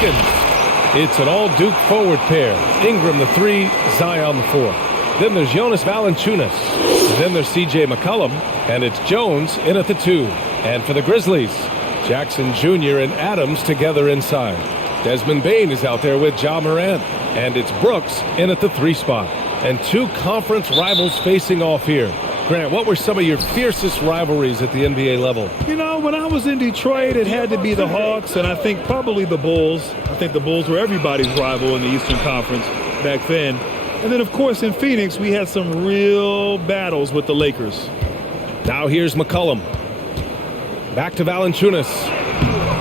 Pelicans. It's an all-Duke forward pair. Ingram the 3, Zion the 4. Then there's Jonas Valanciunas. Then there's C.J. McCollum. And it's Jones in at the 2. And for the Grizzlies, Jackson Jr. and Adams together inside. Desmond Bane is out there with Ja Morant. And it's Brooks in at the 3 spot. And 2 conference rivals facing off here. Grant, what were some of your fiercest rivalries at the NBA level? You know, when I was in Detroit, it had to be the Hawks, and I think probably the Bulls. I think the Bulls were everybody's rival in the Eastern Conference back then. And then, of course, in Phoenix, we had some real battles with the Lakers. Now here's McCollum. Back to Valanciunas.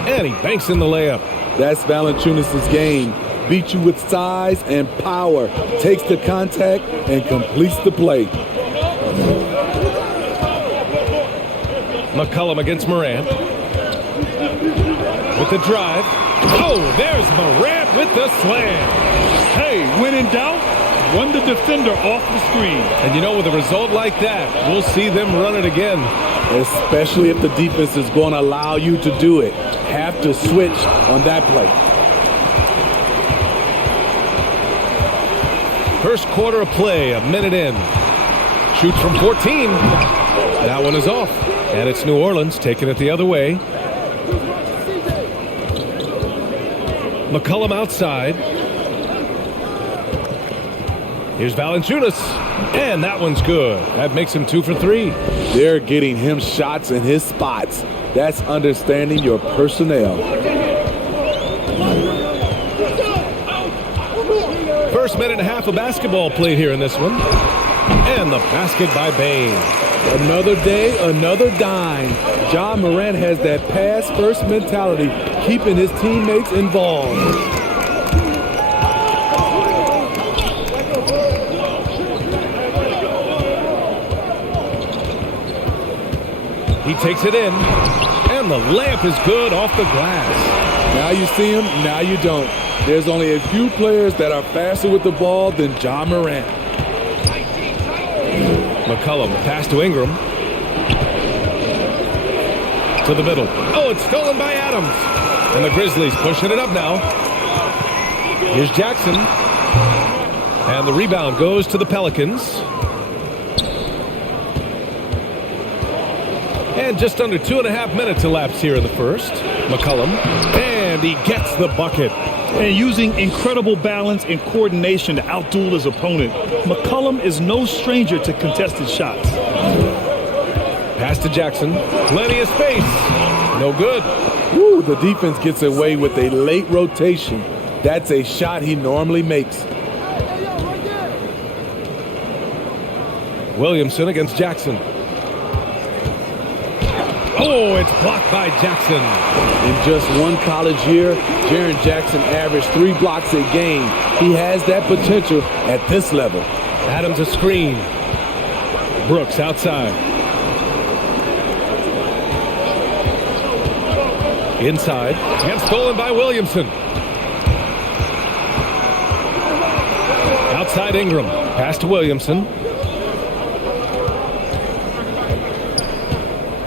And he banks in the layup. That's Valanciunas' game. Beats you with size and power. Takes the contact and completes the play. McCollum against Morant. With the drive. Oh, there's Morant with the slam. Hey, when in doubt, run the defender off the screen. And you know, with a result like that, we'll see them run it again. Especially if the defense is going to allow you to do it. Have to switch on that play. First quarter of play, a minute in. Shoots from 14. That one is off. And it's New Orleans taking it the other way. McCollum outside. Here's Valanciunas. And that one's good. That makes him 2 for 3. They're getting him shots in his spots. That's understanding your personnel. First minute and a half of basketball played here in this one. And the basket by Bane. Another day, another dime. Ja Morant has that pass-first mentality, keeping his teammates involved. He takes it in, and the layup is good off the glass. Now you see him, now you don't. There's only a few players that are faster with the ball than Ja Morant. McCollum, pass to Ingram. To the middle. Oh, it's stolen by Adams. And the Grizzlies pushing it up now. Here's Jackson. And the rebound goes to the Pelicans. And just under 2.5 minutes elapsed here in the first. McCollum. And he gets the bucket. And using incredible balance and coordination to outduel his opponent, McCollum is no stranger to contested shots. Pass to Jackson. Plenty of space. No good. Woo, the defense gets away with a late rotation. That's a shot he normally makes. Williamson against Jackson. Oh, it's blocked by Jackson. In just one college year, Jaren Jackson averaged 3 blocks a game. He has that potential at this level. Adams a screen. Brooks outside. Inside. And stolen by Williamson. Outside Ingram. Pass to Williamson.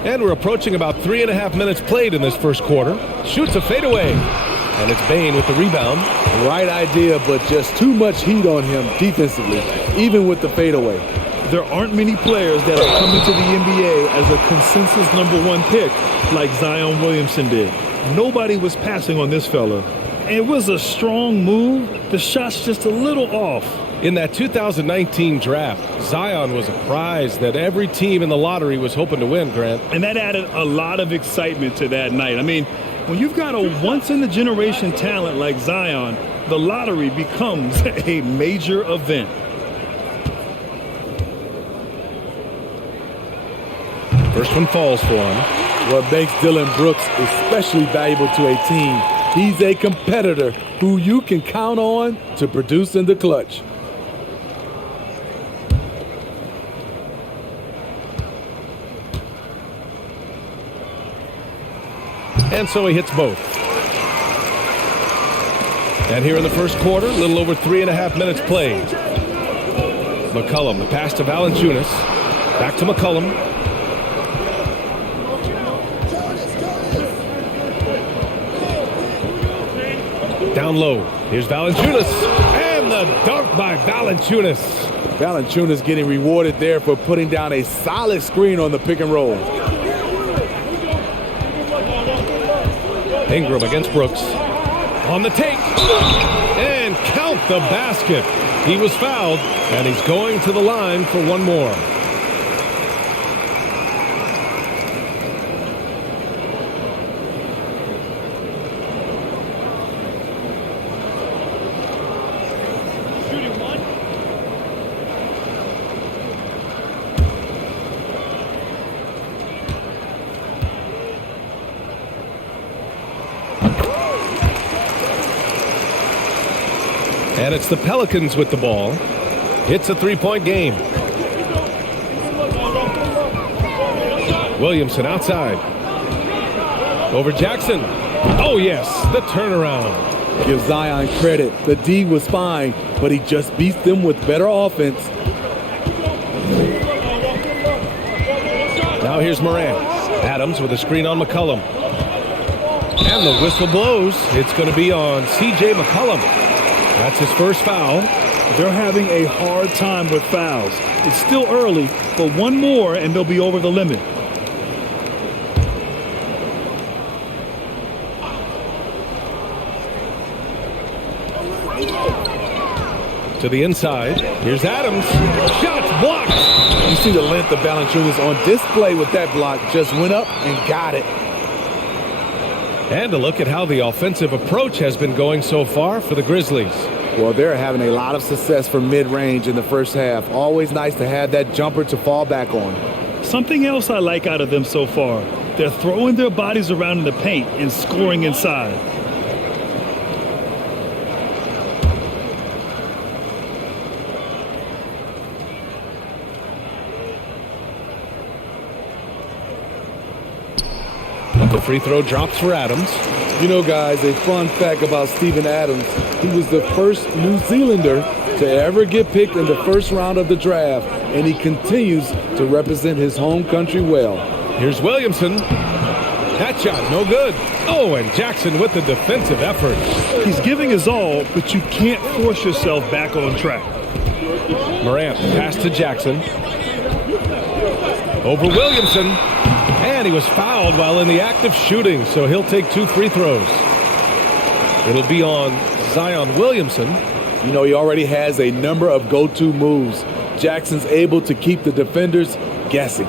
And we're approaching about 3.5 minutes played in this first quarter. Shoots a fadeaway. And it's Bane with the rebound. Right idea, but just too much heat on him defensively, even with the fadeaway. There aren't many players that are coming to the NBA as a consensus #1 pick like Zion Williamson did. Nobody was passing on this fella. It was a strong move. The shot's just a little off. In that 2019 draft, Zion was a prize that every team in the lottery was hoping to win, Grant. And that added a lot of excitement to that night. I mean, when you've got a once-in-a-generation talent like Zion, the lottery becomes a major event. First one falls for him. What makes Dillon Brooks especially valuable to a team, he's a competitor who you can count on to produce in the clutch. And so he hits both. And here in the first quarter, a little over 3.5 minutes played. McCollum, the pass to Valanciunas. Back to McCollum. Down low. Here's Valanciunas. And the dunk by Valanciunas. Valanciunas getting rewarded there for putting down a solid screen on the pick and roll. Ingram against Brooks. On the take. And count the basket. He was fouled, and he's going to the line for one more. And it's the Pelicans with the ball. It's a three-point game. Williamson outside. Over Jackson. Oh, yes, the turnaround. Give Zion credit. The D was fine, but he just beats them with better offense. Now here's Morant. Adams with a screen on McCollum. And the whistle blows. It's going to be on C.J. McCollum. That's his first foul. They're having a hard time with fouls. It's still early, but one more and they'll be over the limit. To the inside. Here's Adams. Shots blocked. You see the length of Valanciunas on display with that block. Just went up and got it. And a look at how the offensive approach has been going so far for the Grizzlies. Well, they're having a lot of success from mid-range in the first half. Always nice to have that jumper to fall back on. Something else I like out of them so far. They're throwing their bodies around in the paint and scoring inside. The free throw drops for Adams. You know, guys, a fun fact about Steven Adams, he was the first New Zealander to ever get picked in the first round of the draft, and he continues to represent his home country well. Here's Williamson. That shot, no good. Oh, and Jackson with the defensive effort. He's giving his all, but you can't force yourself back on track. Morant pass to Jackson. Over Williamson. And he was fouled while in the act of shooting, so he'll take 2 free throws. It'll be on Zion Williamson. You know, he already has a number of go-to moves. Jackson's able to keep the defenders guessing.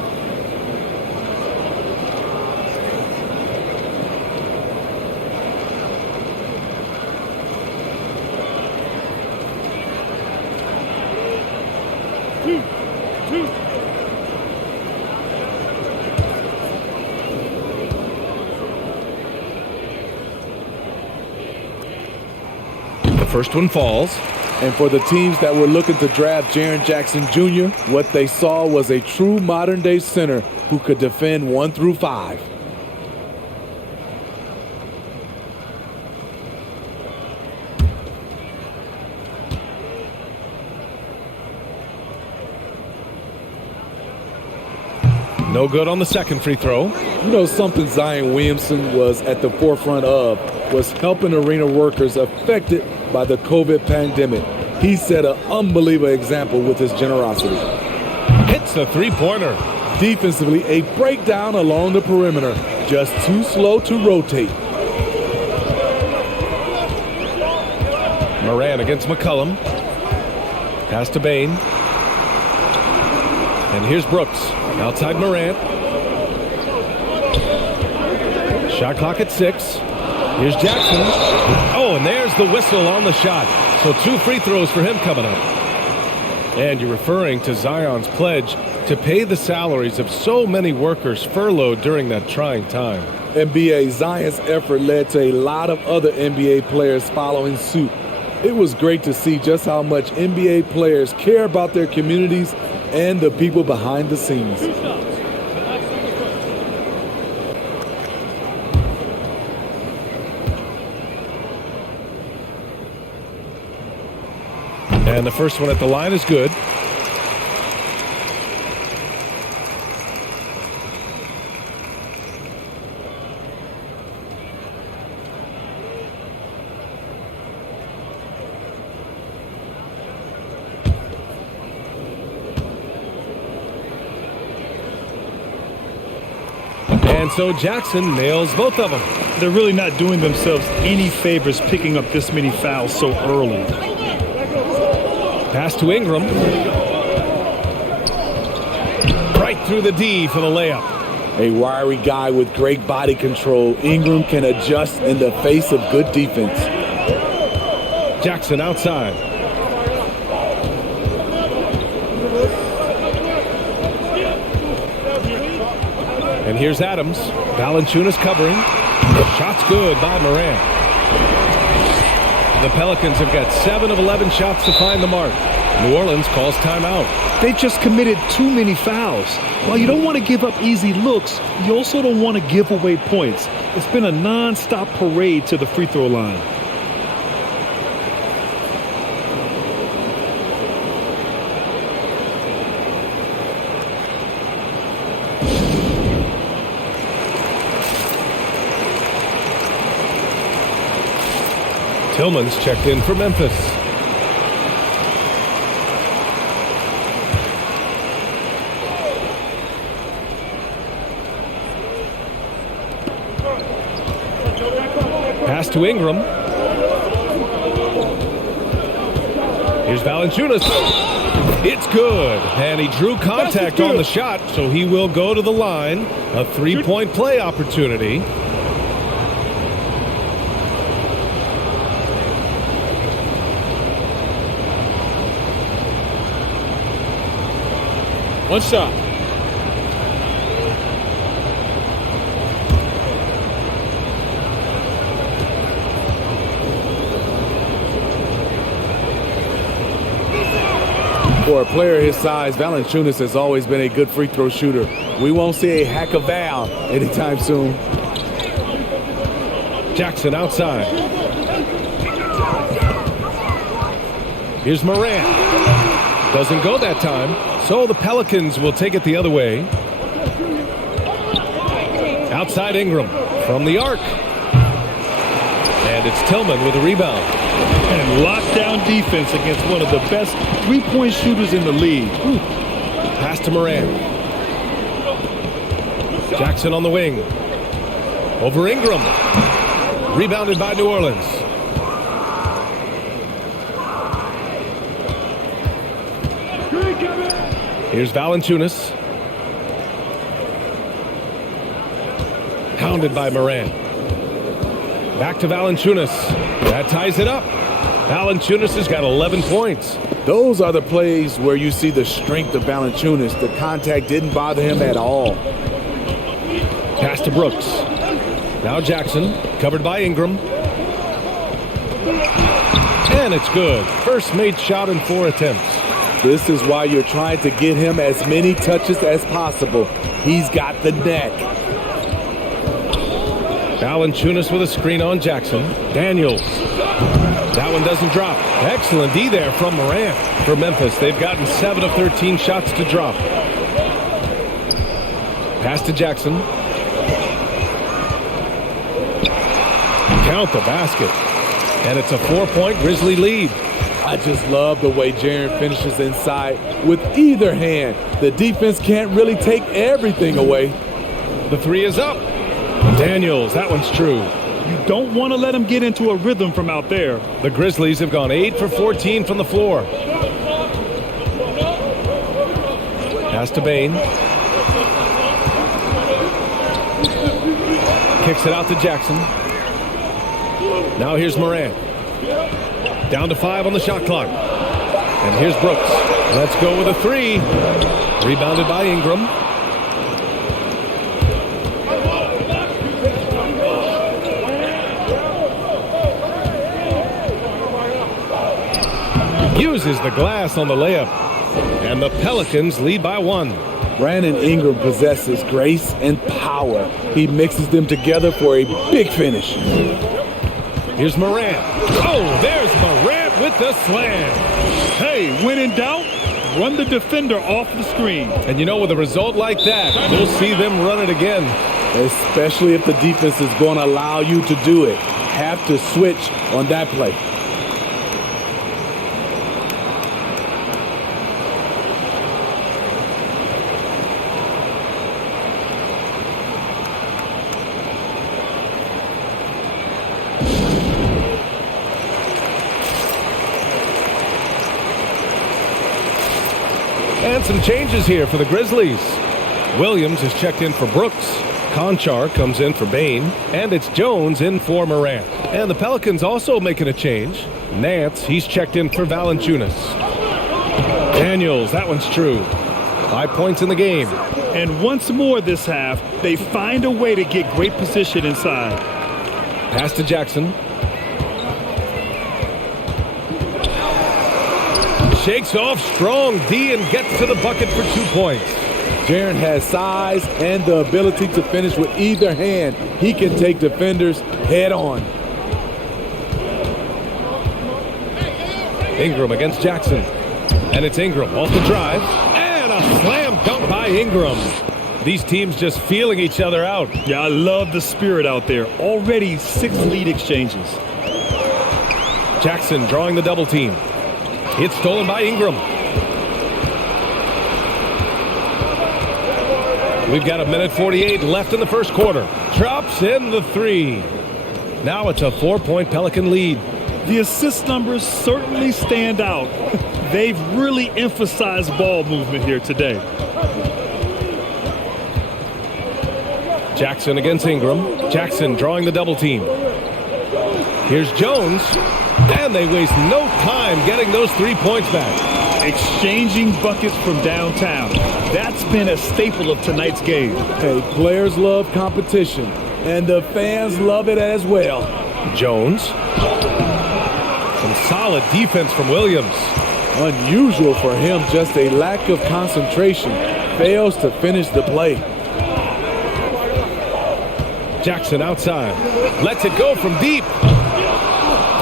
First one falls. And for the teams that were looking to draft Jaren Jackson Jr., what they saw was a true modern-day center who could defend 1 through 5. No good on the second free throw. You know, something Zion Williamson was at the forefront of was helping arena workers affected by the COVID pandemic. He set an unbelievable example with his generosity. Hits the three-pointer. Defensively, a breakdown along the perimeter. Just too slow to rotate. Morant against McCollum. Pass to Bain. And here's Brooks. Outside Morant. Shot clock at 6. Here's Jackson. Oh, and there's the whistle on the shot. So 2 free throws for him coming up. And you're referring to Zion's pledge to pay the salaries of so many workers furloughed during that trying time. NBA, Zion's effort led to a lot of other NBA players following suit. It was great to see just how much NBA players care about their communities and the people behind the scenes. And the first one at the line is good. And so Jackson nails both of them. They're really not doing themselves any favors picking up this many fouls so early. Pass to Ingram. Right through the D for the layup. A wiry guy with great body control. Ingram can adjust in the face of good defense. Jackson outside. And here's Adams. Valanciunas covering. Shot's good by Morant. The Pelicans have got 7 of 11 shots to find the mark. New Orleans calls timeout. They just committed too many fouls. While you don't want to give up easy looks, you also don't want to give away points. It's been a non-stop parade to the free throw line. Tillman's checked in for Memphis. Pass to Ingram. Here's Valanciunas. It's good. And he drew contact on the shot, so he will go to the line. A three-point play opportunity. One shot. For a player his size, Valanciunas has always been a good free throw shooter. We won't see a hack of Val anytime soon. Jackson outside. Here's Morant. Doesn't go that time. So the Pelicans will take it the other way. Outside Ingram from the arc. And it's Tillman with a rebound. And lockdown defense against one of the best three-point shooters in the league. Ooh. Pass to Morant. Jackson on the wing. Over Ingram. Rebounded by New Orleans. Here's Valanciunas. Pounded by Morant. Back to Valanciunas. That ties it up. Valanciunas has got 11 points. Those are the plays where you see the strength of Valanciunas. The contact didn't bother him at all. Pass to Brooks. Now Jackson, covered by Ingram. And it's good. First made shot in 4 attempts. This is why you're trying to get him as many touches as possible. He's got the neck. Valanciunas with a screen on Jackson. Daniels. That one doesn't drop. Excellent D there from Morant. For Memphis, they've gotten 7 of 13 shots to drop. Pass to Jackson. Count the basket. And it's a 4-point Grizzly lead. I just love the way Jaren finishes inside with either hand. The defense can't really take everything away. The three is up. Daniels, that one's true. You don't want to let him get into a rhythm from out there. The Grizzlies have gone 8 for 14 from the floor. Pass to Bane. Kicks it out to Jackson. Now here's Morant. Down to 5 on the shot clock. And here's Brooks. Let's go with a 3. Rebounded by Ingram. Uses the glass on the layup. And the Pelicans lead by 1. Brandon Ingram possesses grace and power. He mixes them together for a big finish. Here's Morant. Oh, there's Morant with the slam. Hey, when in doubt, run the defender off the screen. And you know, with a result like that, we'll see them run it again. Especially if the defense is going to allow you to do it. Have to switch on that play. on some changes here for the Grizzlies. Williams is checked in for Brooks. Conchar comes in for Bain. And it's Jones in for Morant. And the Pelicans also making a change. Nance, he's checked in for Valanciunas. Daniels, that one's true. 5 points in the game. And once more this half, they find a way to get great position inside. Pass to Jackson. Shakes off strong D and gets to the bucket for 2 points. Jaren has size and the ability to finish with either hand. He can take defenders head on. Ingram against Jackson. And it's Ingram off the drive. And a slam dunk by Ingram. These teams just feeling each other out. Yeah, I love the spirit out there. Already 6 lead exchanges. Jackson drawing the double team. It's stolen by Ingram. We've got 1:48 left in the first quarter. Drops in the 3. Now it's a 4-point Pelican lead. The assist numbers certainly stand out. They've really emphasized ball movement here today. Jackson against Ingram. Jackson drawing the double team. Here's Jones. And they waste no time getting those 3 points back. Exchanging buckets from downtown. That's been a staple of tonight's game. Hey, players love competition, and the fans love it as well. Jones. Some solid defense from Williams. Unusual for him, just a lack of concentration. Fails to finish the play. Jackson outside. Lets it go from deep.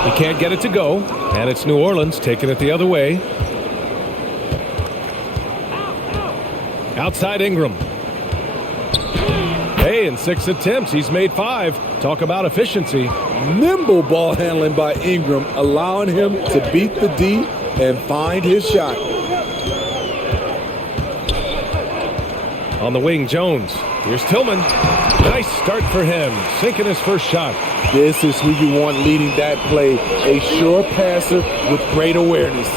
He can't get it to go, and it's New Orleans taking it the other way. Outside Ingram. Hey, in 6 attempts, he's made 5. Talk about efficiency. Nimble ball handling by Ingram, allowing him to beat the D and find his shot. On the wing, Jones. Here's Tillman. Nice start for him, sinking his first shot. This is who you want leading that play, a sure passer with great awareness.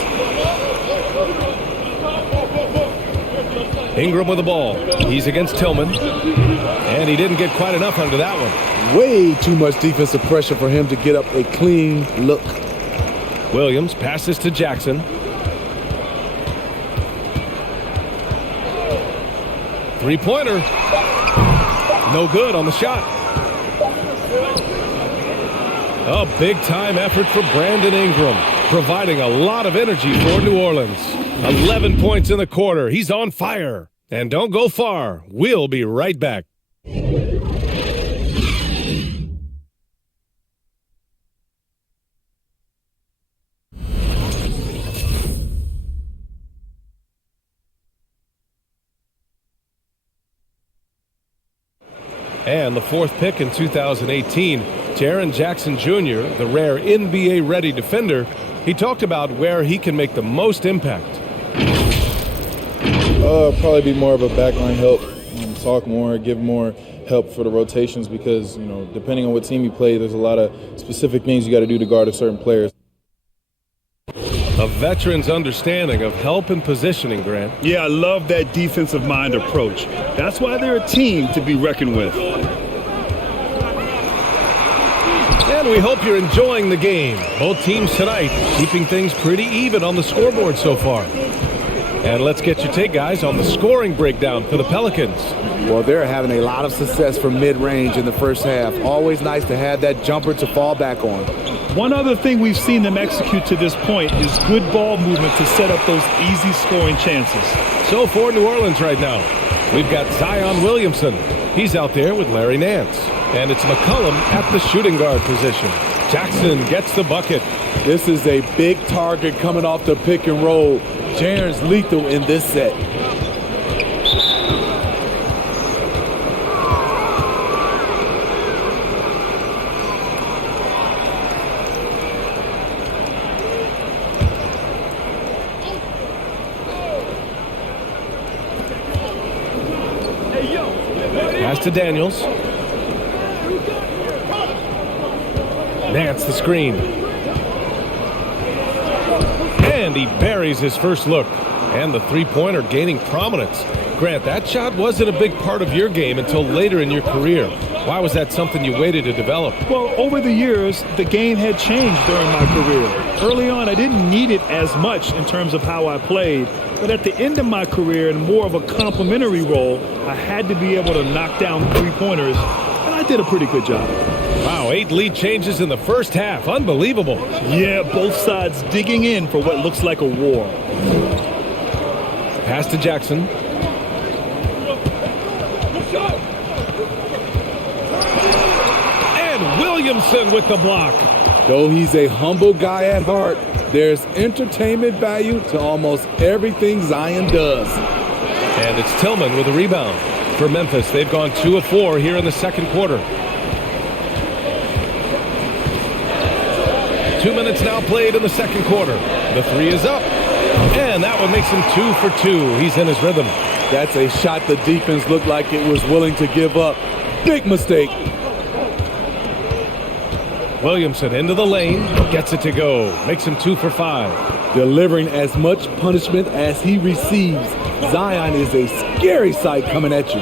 Ingram with the ball. He's against Tillman. And he didn't get quite enough under that one. Way too much defensive pressure for him to get up a clean look. Williams passes to Jackson. Three-pointer. No good on the shot. A big-time effort for Brandon Ingram, providing a lot of energy for New Orleans. 11 points in the quarter. He's on fire. And don't go far. We'll be right back. And the 4th pick in 2018, Jaren Jackson Jr., the rare NBA-ready defender, he talked about where he can make the most impact. Probably be more of a backline help, talk more, give more help for the rotations because, you know, depending on what team you play, there's a lot of specific things you got to do to guard a certain player. A veteran's understanding of help and positioning, Grant. Yeah, I love that defensive mind approach. That's why they're a team to be reckoned with. And we hope you're enjoying the game. Both teams tonight keeping things pretty even on the scoreboard so far. And let's get your take, guys, on the scoring breakdown for the Pelicans. Well, they're having a lot of success from mid-range in the first half. Always nice to have that jumper to fall back on. One other thing we've seen them execute to this point is good ball movement to set up those easy scoring chances. So for New Orleans right now, we've got Zion Williamson. He's out there with Larry Nance. And it's McCollum at the shooting guard position. Jackson gets the bucket. This is a big target coming off the pick and roll. Jaren's lethal in this set. Pass to Daniels. Nance the screen. And he buries his first look. And the three-pointer gaining prominence. Grant, that shot wasn't a big part of your game until later in your career. Why was that something you waited to develop? Well, over the years, the game had changed during my career. Early on, I didn't need it as much in terms of how I played. But at the end of my career, in more of a complementary role, I had to be able to knock down three-pointers, and I did a pretty good job. Wow, 8 lead changes in the first half. Unbelievable. Yeah, both sides digging in for what looks like a war. Pass to Jackson. And Williamson with the block. Though he's a humble guy at heart, there's entertainment value to almost everything Zion does. And it's Tillman with a rebound. For Memphis, they've gone 2 of 4 here in the second quarter. 2 minutes now played in the second quarter. The three is up. And that one makes him 2 for 2. He's in his rhythm. That's a shot the defense looked like it was willing to give up. Big mistake. Williamson into the lane. Gets it to go. Makes him 2 for 5. Delivering as much punishment as he receives. Zion is a scary sight coming at you.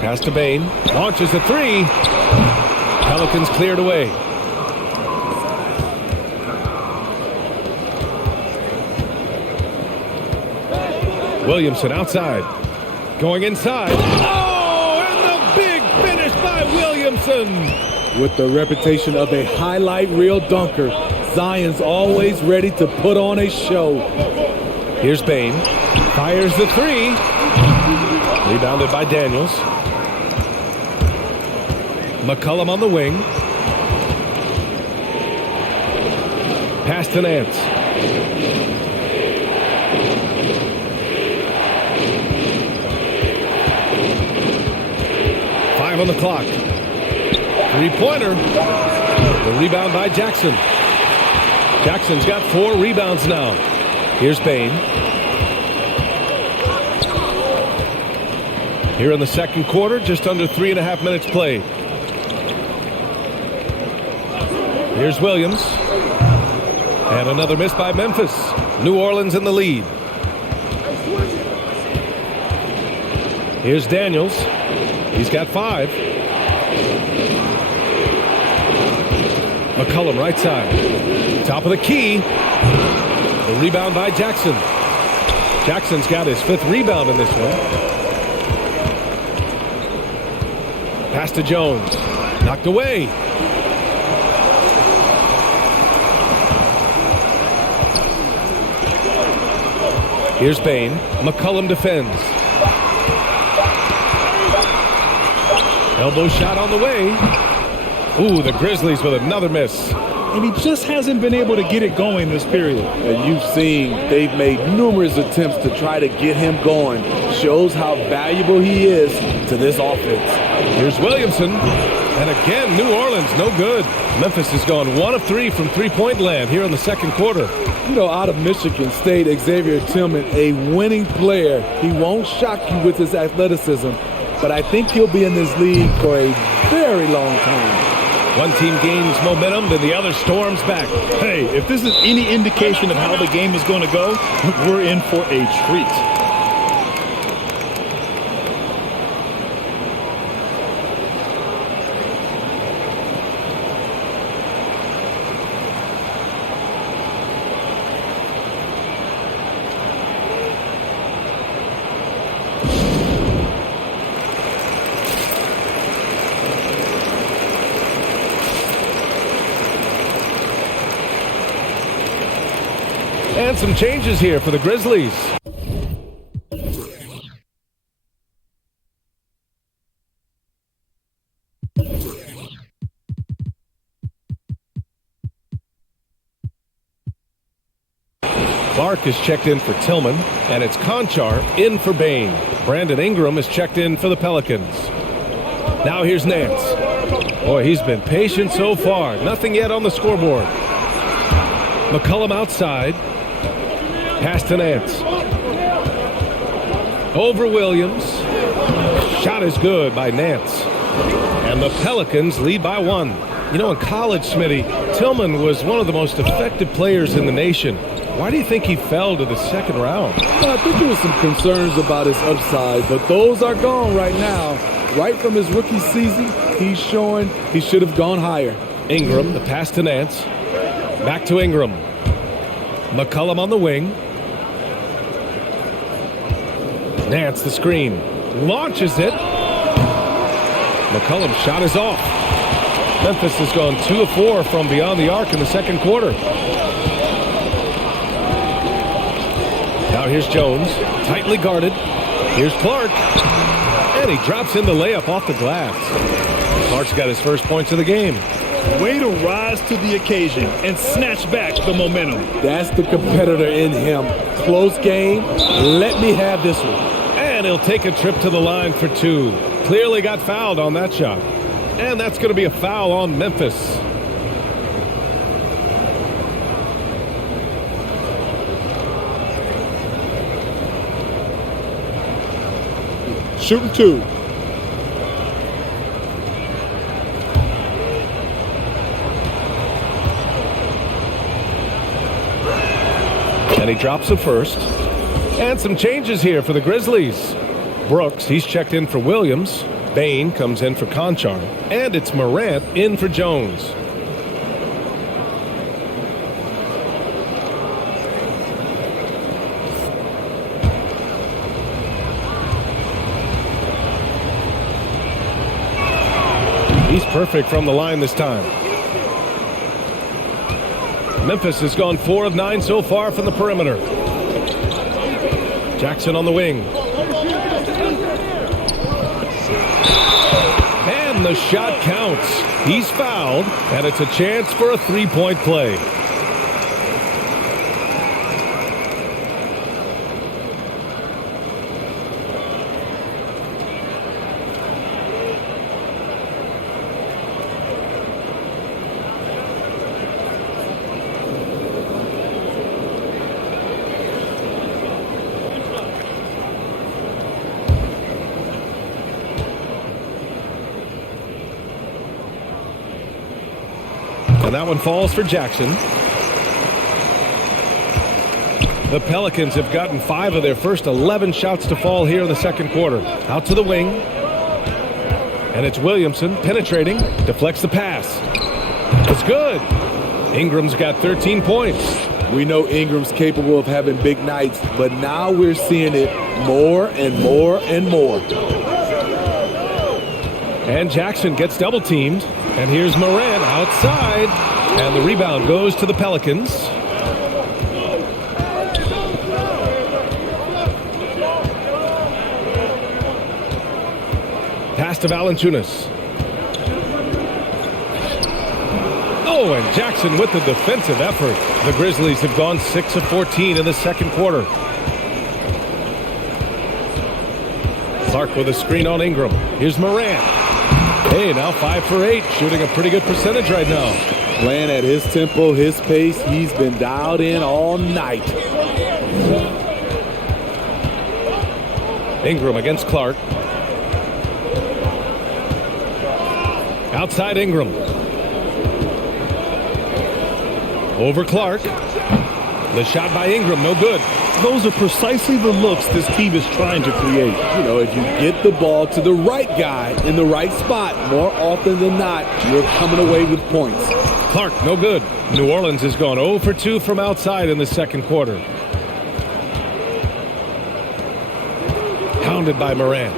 Pass to Bain. Launches a three. Pelicans cleared away. Williamson outside. Going inside. Oh, and the big finish by Williamson. With the reputation of a highlight reel dunker, Zion's always ready to put on a show. Here's Bain. Fires the three. Rebounded by Daniels. McCollum on the wing. Pass to Nance. On the clock. Three-pointer. The rebound by Jackson. Jackson's got 4 rebounds now. Here's Bain. Here in the second quarter, just under 3.5 minutes played. Here's Williams. And another miss by Memphis. New Orleans in the lead. Here's Daniels. He's got 5. McCollum right side. Top of the key. The rebound by Jackson. Jackson's got his 5th rebound in this one. Pass to Jones. Knocked away. Here's Bain. McCollum defends. Elbow shot on the way. Ooh, the Grizzlies with another miss. And he just hasn't been able to get it going this period. And you've seen they've made numerous attempts to try to get him going. Shows how valuable he is to this offense. Here's Williamson. And again, New Orleans, no good. Memphis has gone 1 of 3 from three-point land here in the second quarter. You know, out of Michigan State, Xavier Tillman, a winning player. He won't shock you with his athleticism, but I think he'll be in this league for a very long time. One team gains momentum, then the other storms back. Hey, if this is any indication of how the game is going to go, we're in for a treat. And some changes here for the Grizzlies. Clark is checked in for Tillman, and it's Conchar in for Bain. Brandon Ingram is checked in for the Pelicans. Now here's Nance. Boy, he's been patient so far. Nothing yet on the scoreboard. McCollum outside. Pass to Nance. Over Williams. Shot is good by Nance. And the Pelicans lead by 1. You know, in college, Smitty, Tillman was one of the most effective players in the nation. Why do you think he fell to the second round? Well, I think there was some concerns about his upside, but those are gone right now. Right from his rookie season, he's showing he should have gone higher. Ingram, the pass to Nance. Back to Ingram. McCollum on the wing. Nance, the screen. Launches it. McCollum's shot is off. Memphis has gone 2 of 4 from beyond the arc in the second quarter. Now here's Jones, tightly guarded. Here's Clark. And he drops in the layup off the glass. Clark's got his first points of the game. Way to rise to the occasion and snatch back the momentum. That's the competitor in him. Close game. Let me have this one. And he'll take a trip to the line for 2. Clearly got fouled on that shot. And that's going to be a foul on Memphis. Shooting 2. And he drops the first. And some changes here for the Grizzlies. Brooks, he's checked in for Williams. Bain comes in for Conchar. And it's Morant in for Jones. He's perfect from the line this time. Memphis has gone 4 of 9 so far from the perimeter. Jackson on the wing. And the shot counts. He's fouled, and it's a chance for a three-point play. And that one falls for Jackson. The Pelicans have gotten 5 of their first 11 shots to fall here in the second quarter. Out to the wing. And it's Williamson penetrating. Deflects the pass. It's good. Ingram's got 13 points. We know Ingram's capable of having big nights, but now we're seeing it more and more and more. And Jackson gets double teamed. And here's Morant outside. And the rebound goes to the Pelicans. Pass to Valanciunas. Oh, and Jackson with the defensive effort. The Grizzlies have gone 6 of 14 in the second quarter. Clark with a screen on Ingram. Here's Morant. Hey, now 5 for 8, shooting a pretty good percentage right now. Playing at his tempo, his pace, he's been dialed in all night. Ingram against Clark. Outside Ingram. Over Clark. The shot by Ingram, no good. Those are precisely the looks this team is trying to create. You know, if you get the ball to the right guy in the right spot, more often than not, you're coming away with points. Clark, no good. New Orleans has gone 0 for 2 from outside in the second quarter. Pounded by Morant.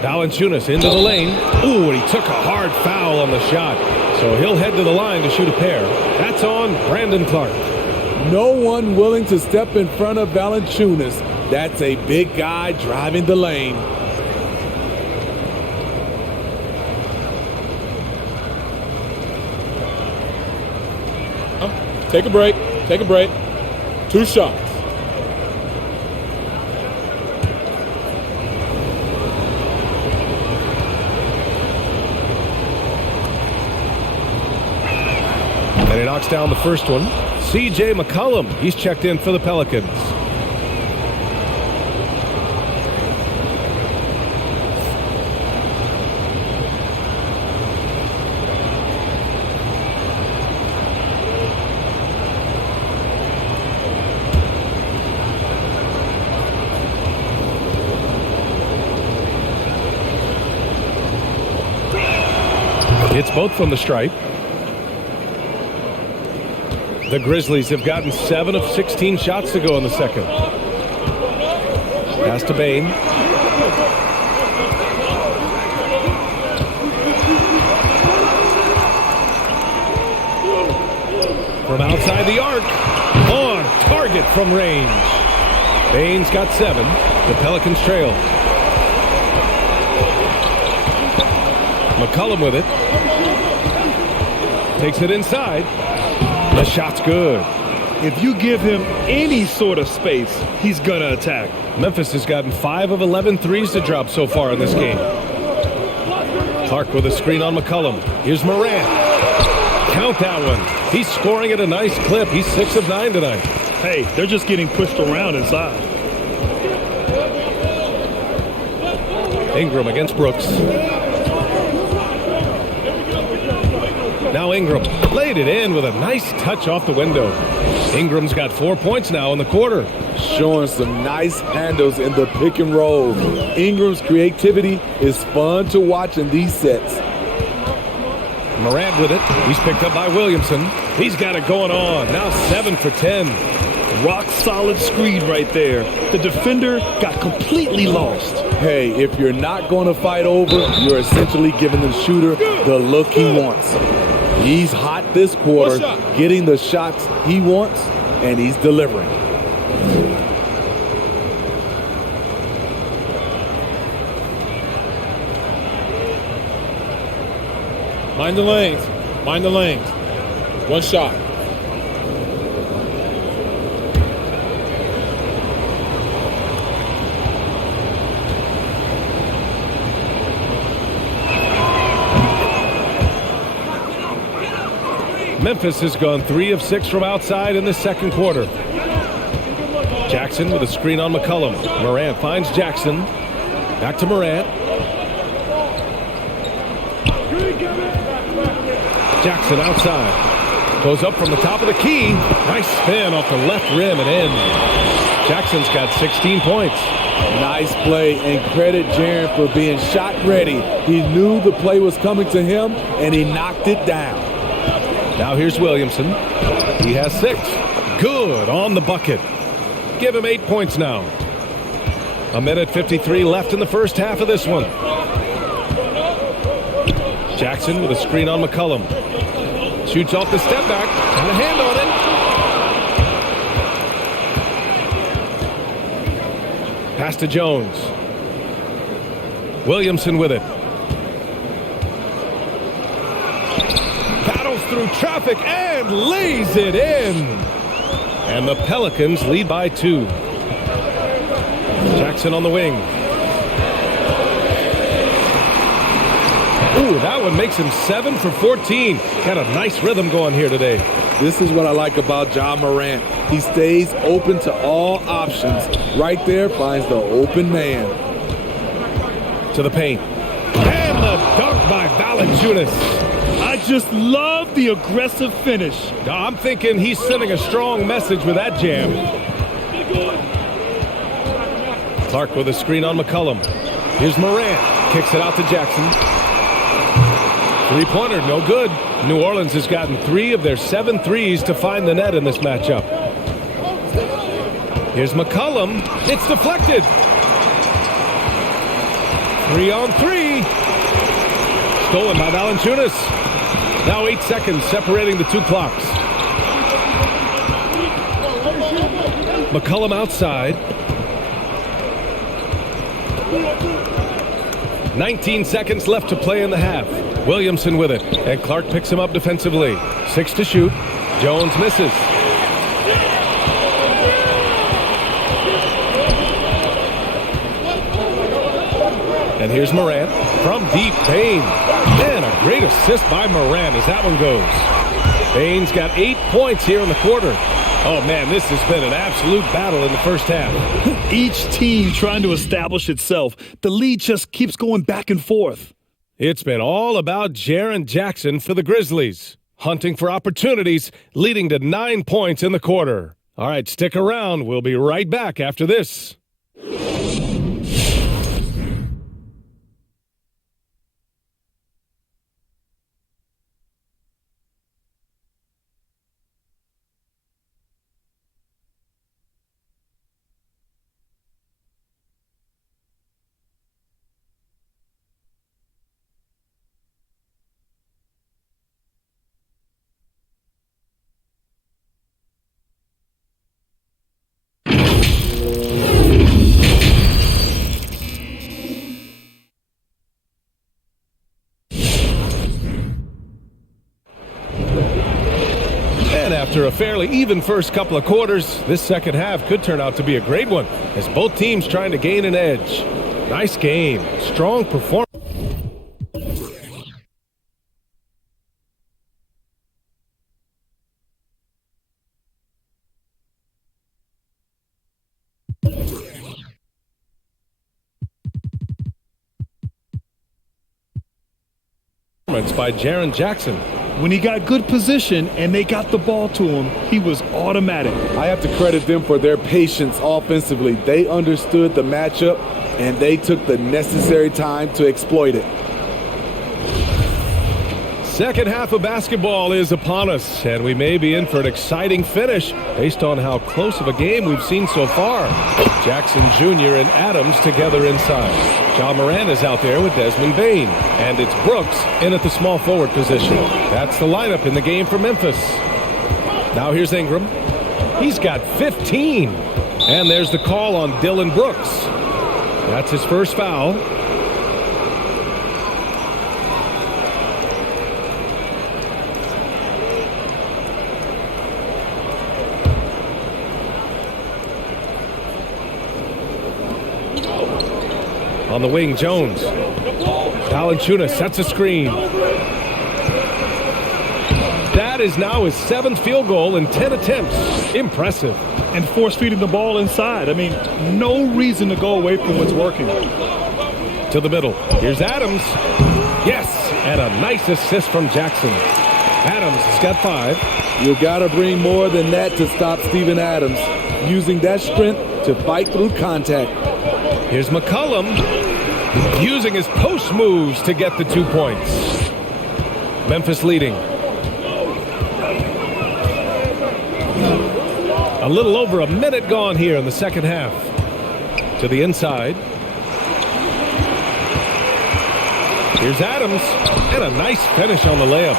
Valanciunas into the lane. Ooh, and he took a hard foul on the shot. So he'll head to the line to shoot a pair. That's on Brandon Clark. No one willing to step in front of Valanciunas. That's a big guy driving the lane. Take a break. Take a break. 2 shots. And he knocks down the first one. C.J. McCollum, he's checked in for the Pelicans. Hits both from the stripe. The Grizzlies have gotten 7 of 16 shots to go in the second. Pass to Bane. From outside the arc. On target from range. Bane's got 7. The Pelicans trail. McCollum with it. Takes it inside. The shot's good. If you give him any sort of space, he's going to attack. Memphis has gotten 5 of 11 threes to drop so far in this game. Clark with a screen on McCollum. Here's Morant. Count that one. He's scoring at a nice clip. He's 6 of 9 tonight. Hey, they're just getting pushed around inside. Ingram against Brooks. Now Ingram laid it in with a nice touch off the window. Ingram's got 4 points now in the quarter. Showing some nice handles in the pick and roll. Ingram's creativity is fun to watch in these sets. Morant with it. He's picked up by Williamson. He's got it going on. Now 7 for 10. Rock solid screen right there. The defender got completely lost. Hey, if you're not going to fight over, you're essentially giving the shooter the look he wants. He's hot this quarter, getting the shots he wants, and he's delivering. Mind the lanes. Mind the lanes. One shot. Memphis has gone 3 of 6 from outside in the second quarter. Jackson with a screen on McCollum. Morant finds Jackson. Back to Morant. Jackson outside. Goes up from the top of the key. Nice spin off the left rim and in. Jackson's got 16 points. Nice play, and credit Jaren for being shot ready. He knew the play was coming to him, and he knocked it down. Now here's Williamson. He has 6. Good on the bucket. Give him 8 points now. 1:53 left in the first half of this one. Jackson with a screen on McCollum. Shoots off the step back. Got a hand on it. Pass to Jones. Williamson with it. Through traffic and lays it in. And the Pelicans lead by 2. Jackson on the wing. Ooh, that one makes him 7 for 14. Got a nice rhythm going here today. This is what I like about Ja Morant. He stays open to all options. Right there, finds the open man. To the paint. And the dunk by Valanciunas. I just love the aggressive finish. I'm thinking he's sending a strong message with that jam. Clark with a screen on McCollum. Here's Morant. Kicks it out to Jackson. Three-pointer, no good. New Orleans has gotten 3 of their 7 threes to find the net in this matchup. Here's McCollum. It's deflected. 3-on-3. Stolen by Valanciunas. Now 8 seconds separating the 2 clocks. McCollum outside. 19 seconds left to play in the half. Williamson with it, and Clark picks him up defensively. 6 to shoot. Jones misses. And here's Morant from deep. Bane. And a great assist by Morant as that one goes. Bane's got 8 points here in the quarter. Oh, man, this has been an absolute battle in the first half. Each team trying to establish itself. The lead just keeps going back and forth. It's been all about Jaren Jackson for the Grizzlies. Hunting for opportunities, leading to 9 points in the quarter. All right, stick around. We'll be right back after this. And after a fairly even first couple of quarters, this second half could turn out to be a great one as both teams trying to gain an edge. Nice game. Strong performance. By Jaren Jackson. When he got good position and they got the ball to him, he was automatic. I have to credit them for their patience offensively. They understood the matchup, and they took the necessary time to exploit it. Second half of basketball is upon us, and we may be in for an exciting finish based on how close of a game we've seen so far. Jackson Jr. and Adams together inside. John Moran is out there with Desmond Bane, and it's Brooks in at the small forward position. That's the lineup in the game for Memphis. Now here's Ingram. He's got 15, and there's the call on Dylan Brooks. That's his first foul. On the wing, Jones. Valanciunas sets a screen. That is now his 7th field goal in 10 attempts. Impressive. And force feeding the ball inside. I mean, no reason to go away from what's working. To the middle. Here's Adams. Yes, and a nice assist from Jackson. Adams has got 5. You got to bring more than that to stop Steven Adams, using that strength to fight through contact. Here's McCollum using his post moves to get the 2 points. Memphis leading. A little over a minute gone here in the second half. To the inside. Here's Adams, and a nice finish on the layup.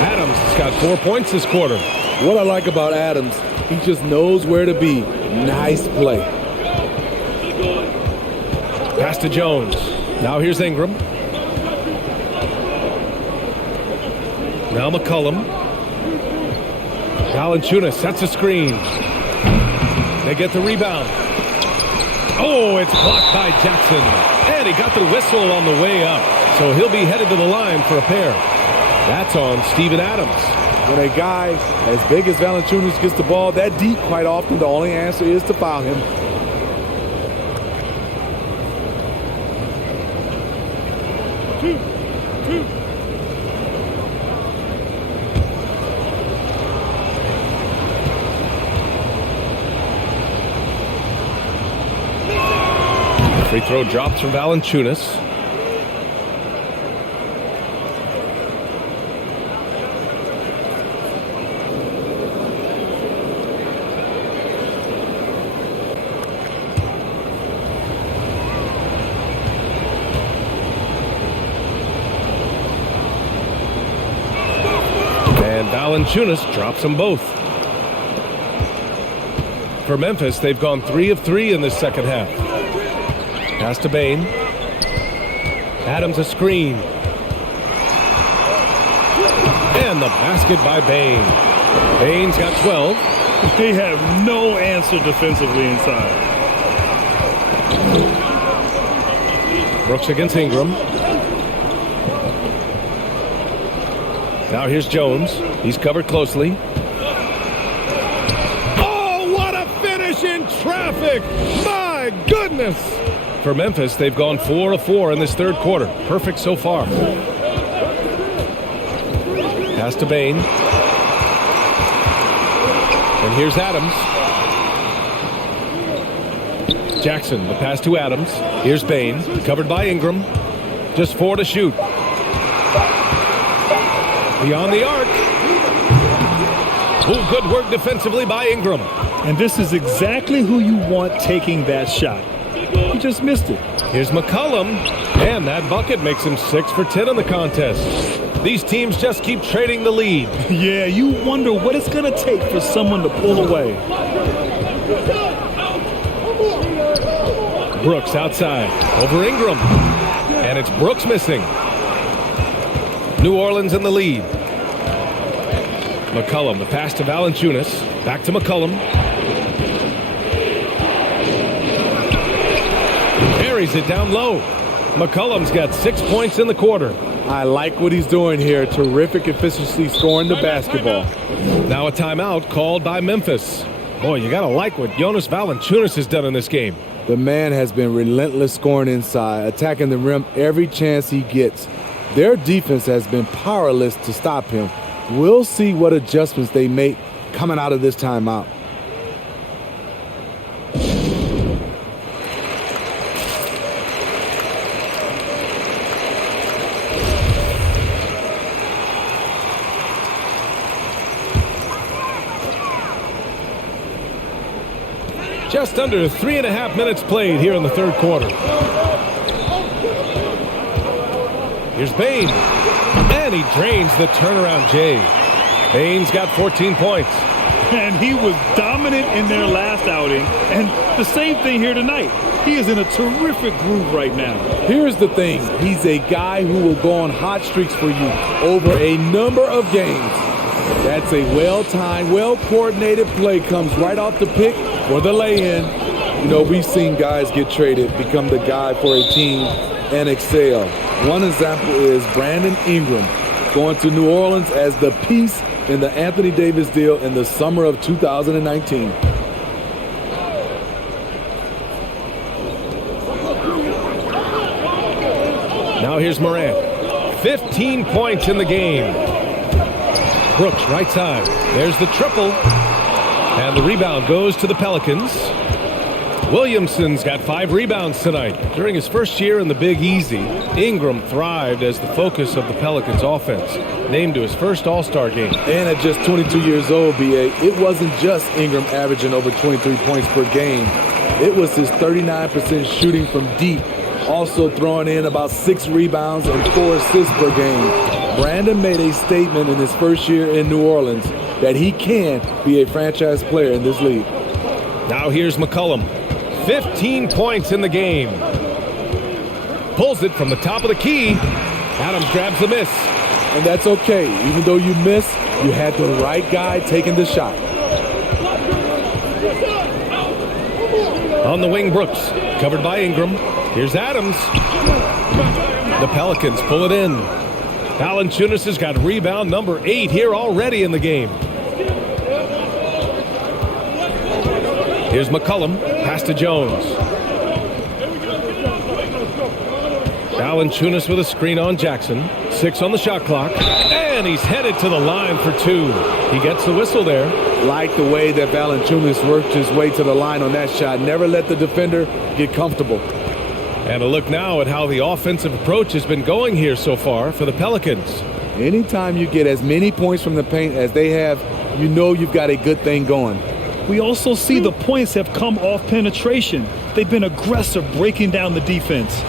Adams has got 4 points this quarter. What I like about Adams, he just knows where to be. Nice play. Pass to Jones. Now here's Ingram. Now McCollum. Valanciunas sets a screen. They get the rebound. Oh, it's blocked by Jackson. And he got the whistle on the way up. So he'll be headed to the line for a pair. That's on Steven Adams. When a guy as big as Valanciunas gets the ball that deep, quite often the only answer is to foul him. Free throw drops from Valanciunas. And Valanciunas drops them both. For Memphis, they've gone 3 of 3 in this second half. Pass to Bane. Adams a screen. And the basket by Bane. Bane's got 12. They have no answer defensively inside. Brooks against Ingram. Now here's Jones. He's covered closely. Oh, what a finish in traffic! My goodness! For Memphis, they've gone 4 of 4 in this third quarter. Perfect so far. Pass to Bane. And here's Adams. Jackson, the pass to Adams. Here's Bane, covered by Ingram. Just 4 to shoot. Beyond the arc. Oh, good work defensively by Ingram. And this is exactly who you want taking that shot. He just missed it. Here's McCollum, and that bucket makes him 6 for 10 in the contest. These teams just keep trading the lead. Yeah, you wonder what it's going to take for someone to pull away. Brooks outside, over Ingram, and it's Brooks missing. New Orleans in the lead. McCollum, the pass to Valanciunas. Back to McCollum. Buries it down low. McCollum's got 6 points in the quarter. I like what he's doing here. Terrific efficiency scoring the basketball. Now a timeout called by Memphis. Boy, you got to like what Jonas Valanciunas has done in this game. The man has been relentless scoring inside, attacking the rim every chance he gets. Their defense has been powerless to stop him. We'll see what adjustments they make coming out of this timeout. Just under 3.5 minutes played here in the third quarter. Here's Bane. And he drains the turnaround J. Bane's got 14 points. And he was dominant in their last outing. And the same thing here tonight. He is in a terrific groove right now. Here's the thing. He's a guy who will go on hot streaks for you over a number of games. That's a well-timed, well-coordinated play. Comes right off the pick for the lay-in. You know, we've seen guys get traded, become the guy for a team, and excel. One example is Brandon Ingram going to New Orleans as the piece in the Anthony Davis deal in the summer of 2019. Now here's Morant. 15 points in the game. Brooks, right side. There's the triple. And the rebound goes to the Pelicans. Williamson's got 5 rebounds tonight. During his first year in the Big Easy, Ingram thrived as the focus of the Pelicans offense. Named to his first All-Star game. And at just 22 years old, B.A., it wasn't just Ingram averaging over 23 points per game. It was his 39% shooting from deep, also throwing in about 6 rebounds and 4 assists per game. Brandon made a statement in his first year in New Orleans that he can be a franchise player in this league. Now here's McCollum. 15 points in the game. Pulls it from the top of the key. Adams grabs the miss. And that's okay. Even though you miss, you had the right guy taking the shot. On the wing, Brooks. Covered by Ingram. Here's Adams. The Pelicans pull it in. Valanciunas has got rebound number 8 here already in the game. Here's McCollum. Pass to Jones. Valanciunas with a screen on Jackson. 6 on the shot clock. And he's headed to the line for 2. He gets the whistle there. Like the way that Valanciunas worked his way to the line on that shot. Never let the defender get comfortable. And a look now at how the offensive approach has been going here so far for the Pelicans. Anytime you get as many points from the paint as they have, you know you've got a good thing going. We also see the points have come off penetration. They've been aggressive breaking down the defense.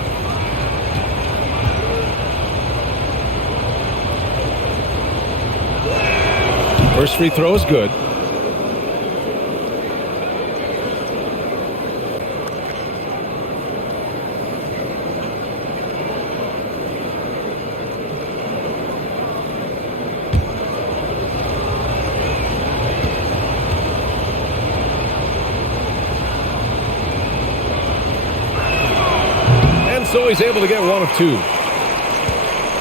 First free throw is good. So he's able to get 1 of 2.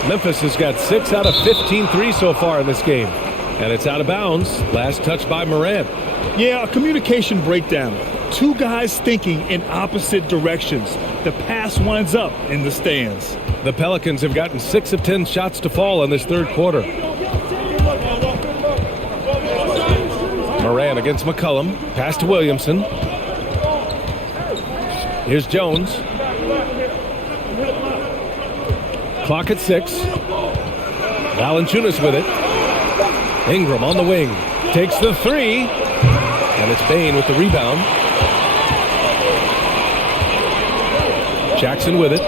Memphis has got 6 out of 15 threes so far in this game. And it's out of bounds. Last touch by Morant. Yeah, a communication breakdown. 2 guys thinking in opposite directions. The pass winds up in the stands. The Pelicans have gotten 6 of 10 shots to fall in this third quarter. Morant against McCollum. Pass to Williamson. Here's Jones. Clock at 6. Valanciunas with it. Ingram on the wing. Takes the 3. And it's Bane with the rebound. Jackson with it.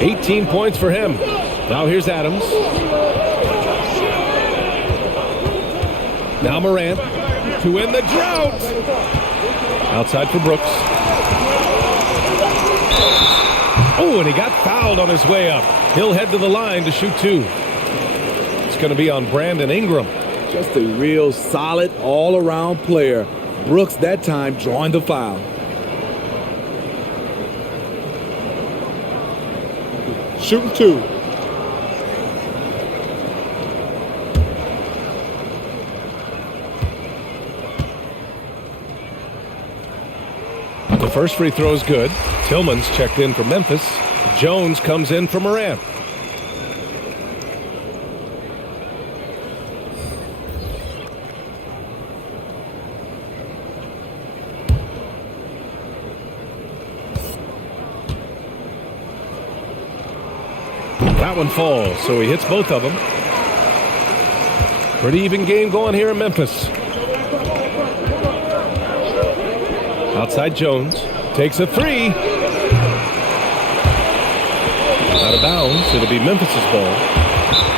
18 points for him. Now here's Adams. Now Morant to end the drought. Outside for Brooks. Oh, and he got fouled on his way up. He'll head to the line to shoot 2. It's going to be on Brandon Ingram. Just a real solid all-around player. Brooks that time drawing the foul. Shooting 2. The first free throw is good. Tillman's checked in for Memphis. Jones comes in for Morant. That one falls, so he hits both of them. Pretty even game going here in Memphis. Outside Jones. Takes a 3. Out of bounds. It'll be Memphis's ball.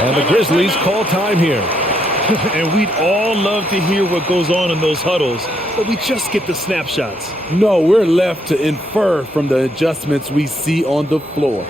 And the Grizzlies call time here. And we'd all love to hear what goes on in those huddles, but we just get the snapshots. No, we're left to infer from the adjustments we see on the floor.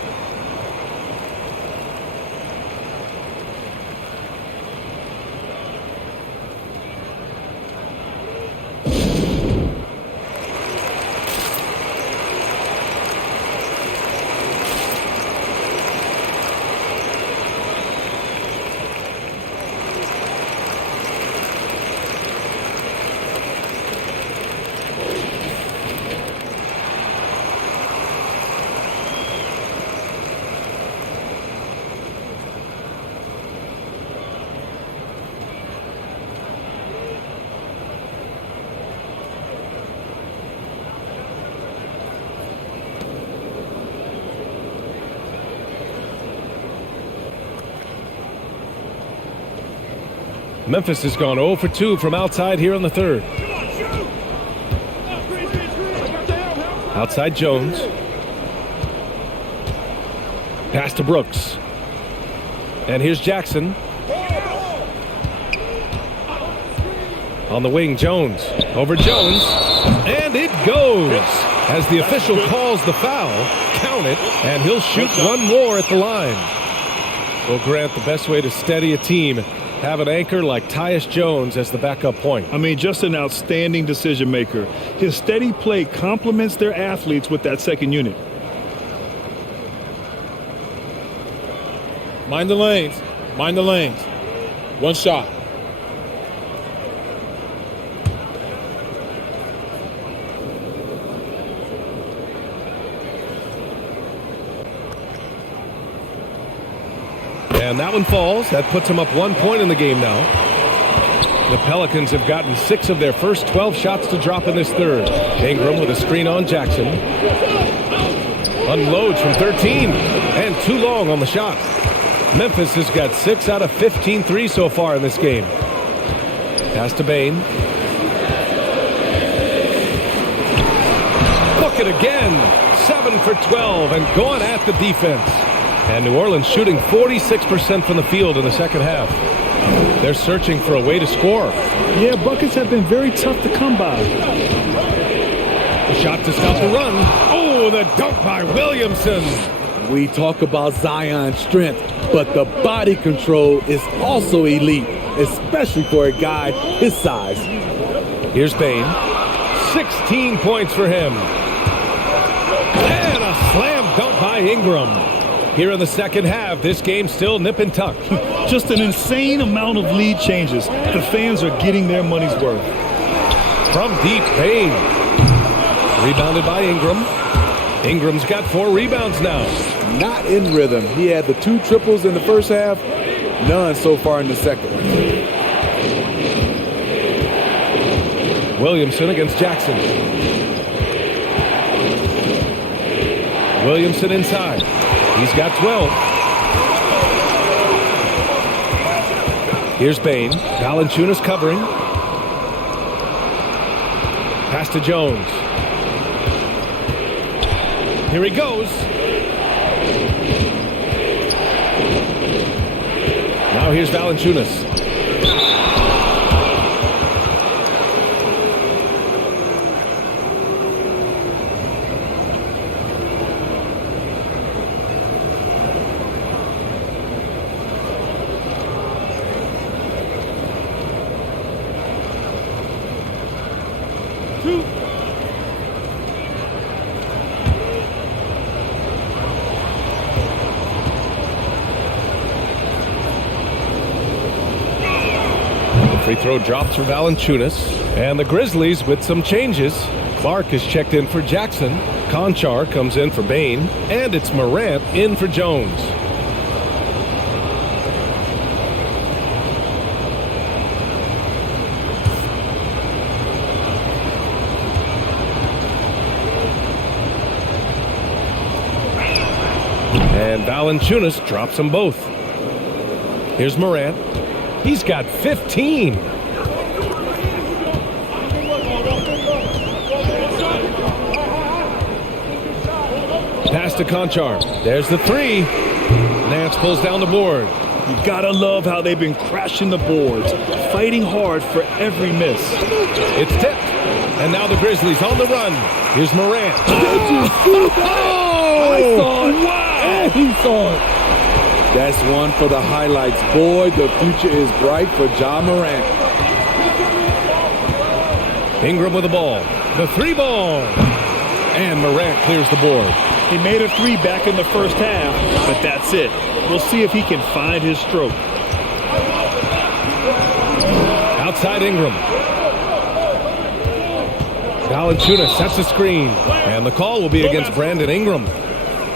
Memphis has gone 0 for 2 from outside here in the third. Outside Jones. Pass to Brooks. And here's Jackson. On the wing, Jones. Over Jones. And it goes. As the official calls the foul, count it, and he'll shoot one more at the line. Well, Grant, the best way to steady a team, have an anchor like Tyus Jones as the backup point. I mean, just an outstanding decision maker. His steady play complements their athletes with that second unit. Mind the lanes. Mind the lanes. One shot. And that one falls. That puts them up 1 point in the game now. The Pelicans have gotten 6 of their first 12 shots to drop in this third. Ingram with a screen on Jackson. Unloads from 13. And too long on the shot. Memphis has got 6 out of 15 threes so far in this game. Pass to Bane. Look it again. 7 for 12 and going at the defense. And New Orleans shooting 46% from the field in the second half. They're searching for a way to score. Yeah, buckets have been very tough to come by. A shot to stop the run. Oh, the dunk by Williamson. We talk about Zion's strength, but the body control is also elite, especially for a guy his size. Here's Bane. 16 points for him. And a slam dunk by Ingram. Here in the second half, this game still nip and tuck. Just an insane amount of lead changes. The fans are getting their money's worth. From deep, Bane. Rebounded by Ingram. Ingram's got 4 rebounds now. Not in rhythm. He had the 2 triples in the first half, none so far in the second. Williamson against Jackson. Williamson inside. He's got 12. Here's Bane. Valanciunas covering. Pass to Jones. Here he goes. Now here's Valanciunas. Free throw drops for Valanciunas. And the Grizzlies with some changes. Clark is checked in for Jackson. Conchar comes in for Bain. And it's Morant in for Jones. And Valanciunas drops them both. Here's Morant. He's got 15. Pass to Conchar. There's the three. Nance pulls down the board. You gotta love how they've been crashing the boards, fighting hard for every miss. It's tipped. And now the Grizzlies on the run. Here's Morant. I saw it. Wow. And he saw it. That's one for the highlights. Boy, the future is bright for Ja Morant. Ingram with the ball. The three ball. And Morant clears the board. He made a three back in the first half, but that's it. We'll see if he can find his stroke. Outside Ingram. Valanciunas sets a screen. And the call will be against Brandon Ingram.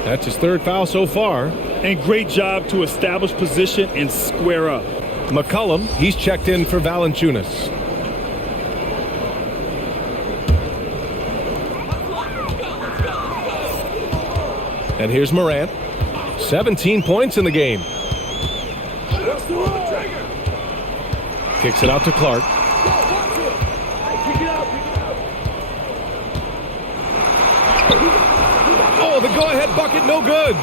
That's his third foul so far. And great job to establish position and square up. McCollum, he's checked in for Valanciunas. And here's Morant. 17 points in the game. Kicks it out to Clark. Oh, the go-ahead bucket, no good.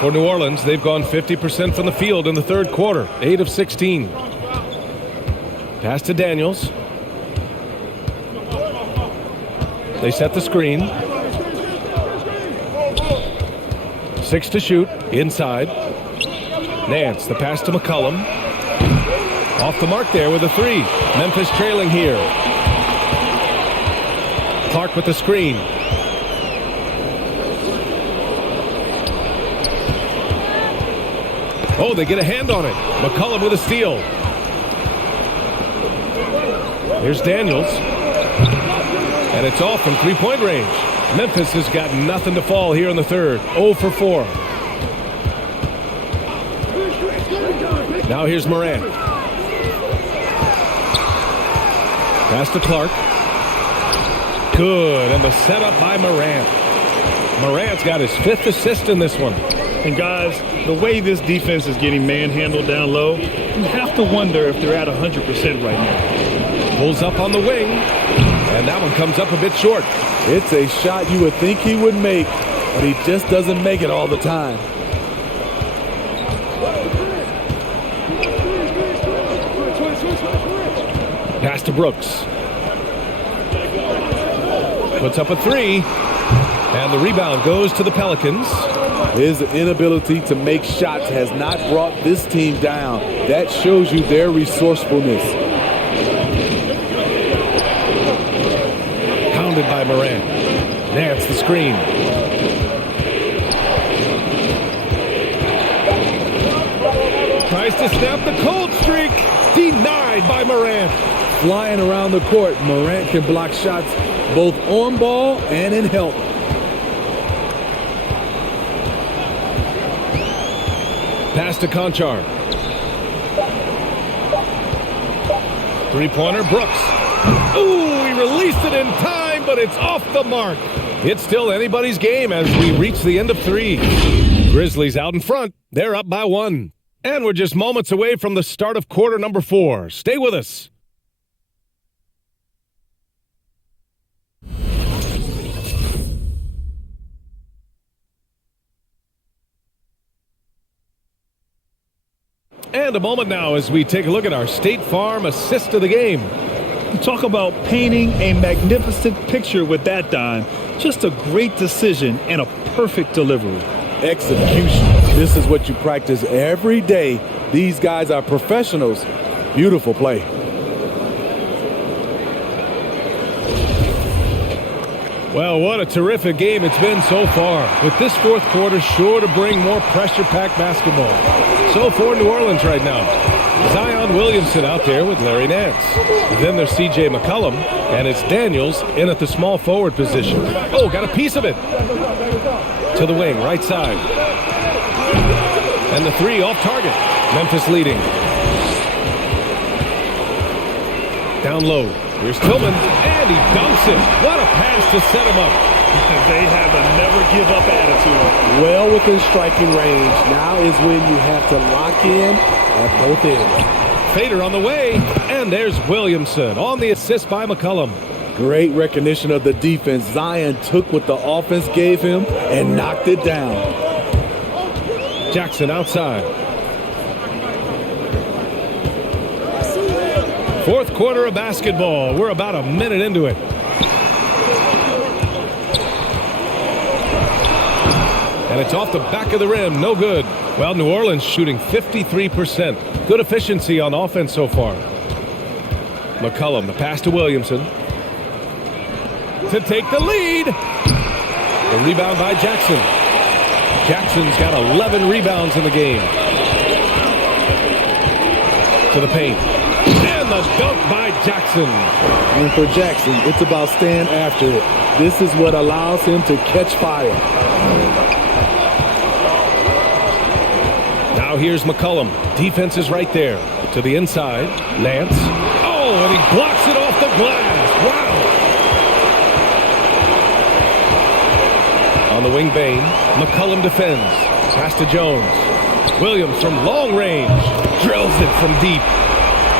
For New Orleans, they've gone 50% from the field in the third quarter. 8 of 16. Pass to Daniels. They set the screen. 6 to shoot. Inside. Nance, the pass to McCollum. Off the mark there with a three. Memphis trailing here. Clark with the screen. Oh, they get a hand on it. McCollum with a steal. Here's Daniels. And it's off from three-point range. Memphis has got nothing to fall here in the third. 0 for 4. Now here's Morant. Pass to Clark. Good. And the setup by Morant. Morant's got his 5th assist in this one. And guys, the way this defense is getting manhandled down low, you have to wonder if they're at 100% right now. Pulls up on the wing. And that one comes up a bit short. It's a shot you would think he would make, but he just doesn't make it all the time. Pass to Brooks. Puts up a three. And the rebound goes to the Pelicans. His inability to make shots has not brought this team down. That shows you their resourcefulness. Pounded by Morant. Nance the screen. Tries to snap the cold streak. Denied by Morant. Flying around the court, Morant can block shots both on ball and in help. Pass to Conchar. Three-pointer, Brooks. Ooh, he released it in time, but it's off the mark. It's still anybody's game as we reach the end of 3. Grizzlies out in front. They're up by 1. And we're just moments away from the start of quarter number 4. Stay with us. And a moment now as we take a look at our State Farm assist of the game. Talk about painting a magnificent picture with that dime. Just a great decision and a perfect delivery. Execution. This is what you practice every day. These guys are professionals. Beautiful play. Well, what a terrific game it's been so far, with this fourth quarter sure to bring more pressure-packed basketball. So for New Orleans right now, Zion Williamson out there with Larry Nance. Then there's C.J. McCollum, and it's Daniels in at the small forward position. Oh, got a piece of it. To the wing, right side. And the three off target. Memphis leading. Down low. Here's Tillman, and he dunks it. What a pass to set him up. They have a never-give-up attitude. Well within striking range. Now is when you have to lock in at both ends. Fader on the way, and there's Williamson on the assist by McCollum. Great recognition of the defense. Zion took what the offense gave him and knocked it down. Jackson outside. Fourth quarter of basketball. We're about a minute into it. And it's off the back of the rim. No good. Well, New Orleans shooting 53%. Good efficiency on offense so far. McCollum, the pass to Williamson. To take the lead. The rebound by Jackson. Jackson's got 11 rebounds in the game. To the paint. And the dunk by Jackson. And for Jackson, it's about staying after it. This is what allows him to catch fire. Now here's McCollum. Defense is right there. To the inside. Nance. Oh, and he blocks it off the glass. Wow. On the wing, Bain. McCollum defends. Pass to Jones. Williams from long range. Drills it from deep.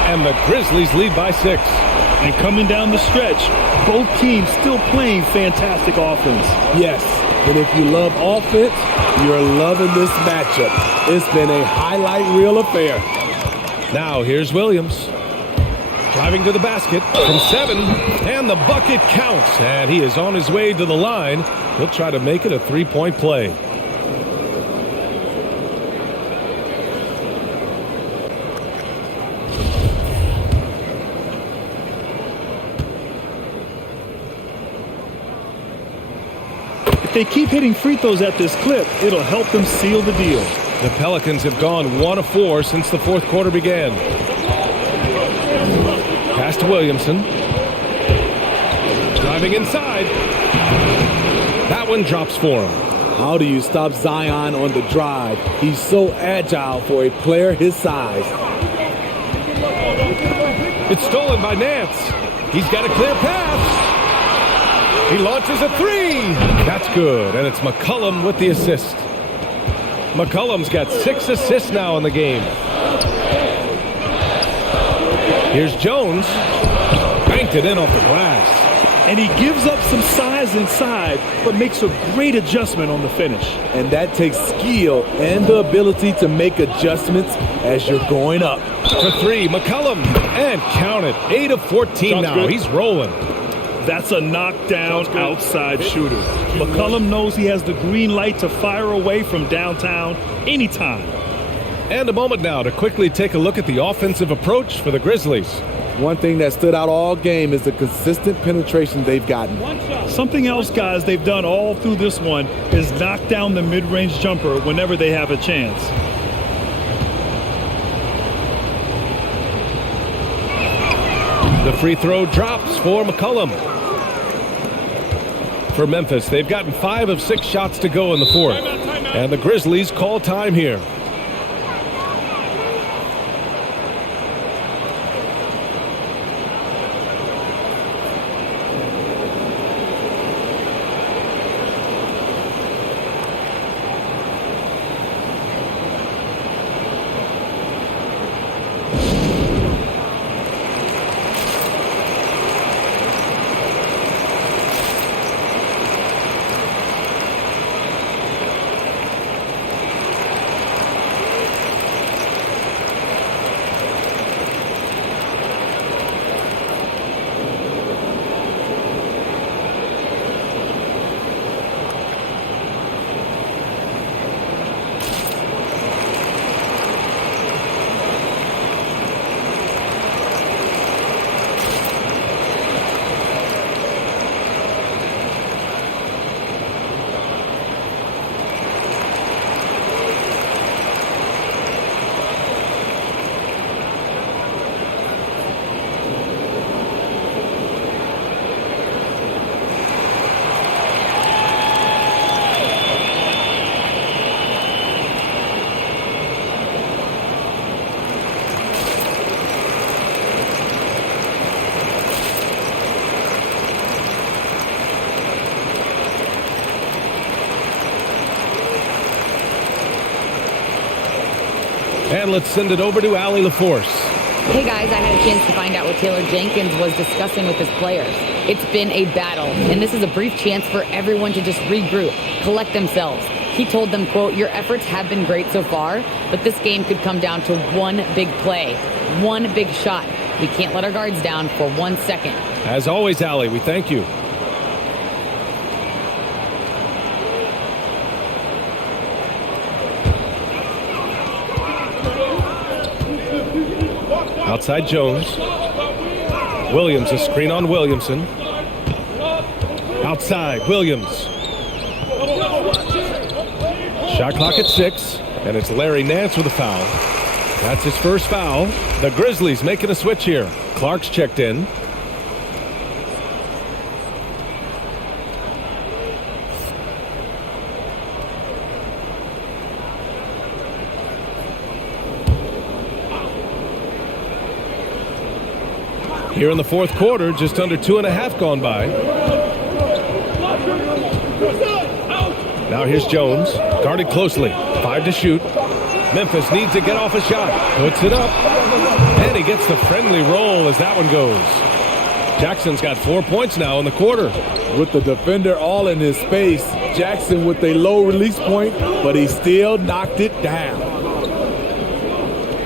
And the Grizzlies lead by 6. And coming down the stretch, both teams still playing fantastic offense. Yes, and if you love offense, you're loving this matchup. It's been a highlight reel affair. Now here's Williams. Driving to the basket from 7, and the bucket counts. And he is on his way to the line. He'll try to make it a three-point play. If they keep hitting free throws at this clip, it'll help them seal the deal. The Pelicans have gone 1 of 4 since the fourth quarter began. Pass to Williamson. Driving inside. That one drops for him. How do you stop Zion on the drive? He's so agile for a player his size. It's stolen by Nance. He's got a clear path. He launches a 3. That's good, and it's McCollum with the assist. McCollum's got 6 assists now in the game. Here's Jones. Banked it in off the glass. And he gives up some size inside, but makes a great adjustment on the finish. And that takes skill and the ability to make adjustments as you're going up. For 3, McCollum. And count it. 8 of 14 now. He's rolling. That's a knockdown outside shooter. McCollum knows he has the green light to fire away from downtown anytime. And a moment now to quickly take a look at the offensive approach for the Grizzlies. One thing that stood out all game is the consistent penetration they've gotten. Something else, guys, they've done all through this one is knock down the mid-range jumper whenever they have a chance. The free throw drops for McCollum. For Memphis, they've gotten 5 of 6 shots to go in the fourth. And the Grizzlies call time here. And let's send it over to Allie LaForce. Hey guys, I had a chance to find out what Taylor Jenkins was discussing with his players. It's been a battle, and this is a brief chance for everyone to just regroup, collect themselves. He told them, quote, "Your efforts have been great so far, but this game could come down to one big play, one big shot. We can't let our guards down for 1 second." As always, Allie, we thank you. Outside Jones. Williams, a screen on Williamson. Outside, Williams. Shot clock at 6, and it's Larry Nance with a foul. That's his first foul. The Grizzlies making a switch here. Clark's checked in. Here in the fourth quarter, just under 2.5 gone by. Now here's Jones, guarded closely, 5 to shoot. Memphis needs to get off a shot, puts it up, and he gets the friendly roll as that one goes. Jackson's got 4 points now in the quarter. With the defender all in his face, Jackson with a low release point, but he still knocked it down.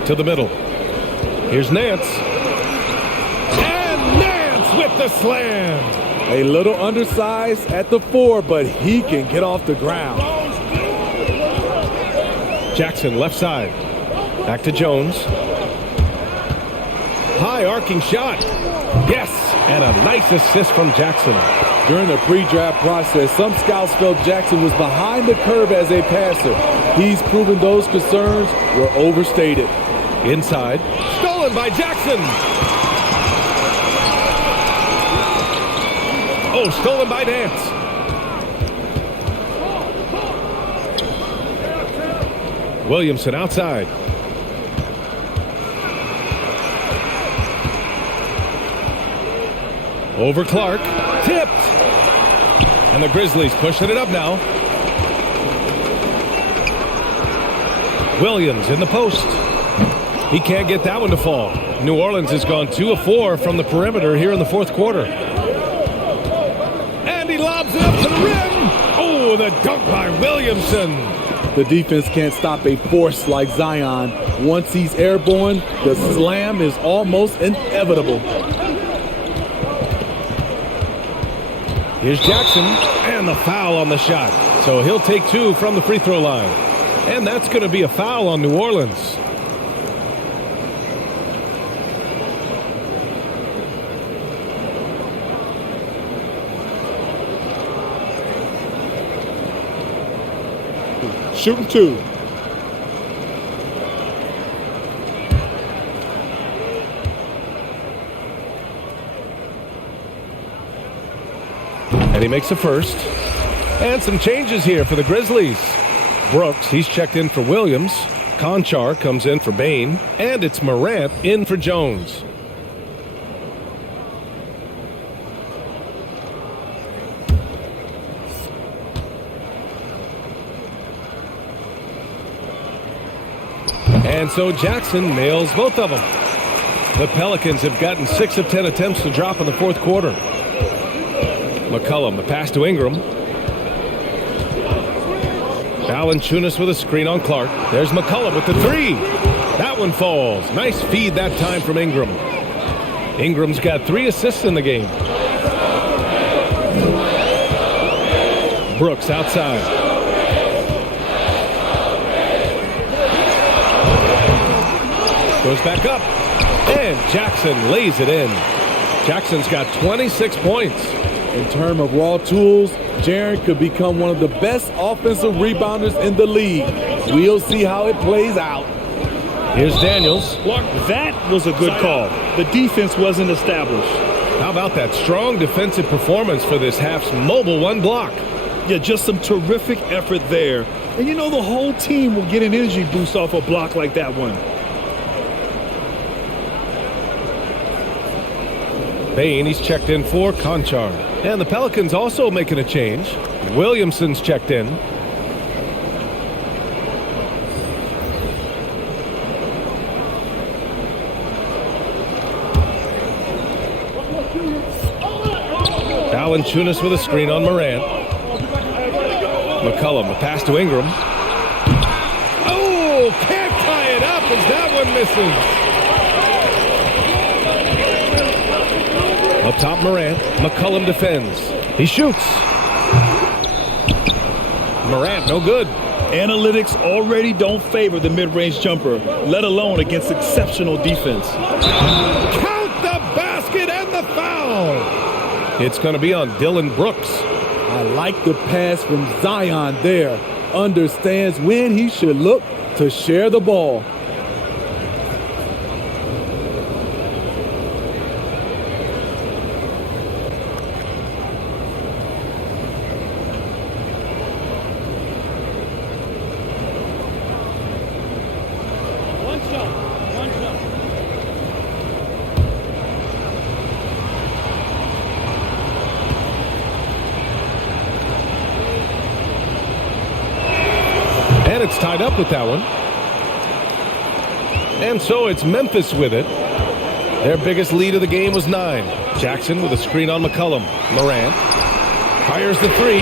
To the middle. Here's Nance. With the slam. A little undersized at the 4, but he can get off the ground. Jackson left side. Back to Jones. High arcing shot. Yes, and a nice assist from Jackson. During the pre-draft process, some scouts felt Jackson was behind the curve as a passer. He's proven those concerns were overstated. Inside. Stolen by Jackson. Oh, stolen by Nance. Williamson outside. Over Clark. Tipped. And the Grizzlies pushing it up now. Williams in the post. He can't get that one to fall. New Orleans has gone 2 of 4 from the perimeter here in the fourth quarter. Lobs it up to the rim. Oh, the dunk by Williamson. The defense can't stop a force like Zion. Once he's airborne, the slam is almost inevitable. Here's Jackson, and the foul on the shot. So he'll take 2 from the free throw line. And that's going to be a foul on New Orleans. Shooting 2. And he makes the first. And some changes here for the Grizzlies. Brooks, he's checked in for Williams. Conchar comes in for Bain. And it's Morant in for Jones. And so Jackson nails both of them. The Pelicans have gotten 6 of 10 attempts to drop in the fourth quarter. McCollum, the pass to Ingram. Valanciunas with a screen on Clark. There's McCollum with the 3. That one falls. Nice feed that time from Ingram. Ingram's got 3 assists in the game. Brooks outside. Goes back up, and Jackson lays it in. Jackson's got 26 points. In terms of raw tools, Jaren could become one of the best offensive rebounders in the league. We'll see how it plays out. Here's Daniels. That was a good call. The defense wasn't established. How about that strong defensive performance for this half's mobile 1 block? Yeah, just some terrific effort there. And you know the whole team will get an energy boost off a block like that one. Bain, he's checked in for Conchar. And the Pelicans also making a change. Williamson's checked in. Valanciunas with a screen on Morant. McCollum, a pass to Ingram. Oh, can't tie it up as that one misses. Up top, Morant. McCollum defends. He shoots. Morant, no good. Analytics already don't favor the mid-range jumper, let alone against exceptional defense. Count the basket and the foul. It's going to be on Dylan Brooks. I like the pass from Zion there. Understands when he should look to share the ball. And it's tied up with that one. And so it's Memphis with it. Their biggest lead of the game was 9. Jackson with a screen on McCollum. Morant fires the 3.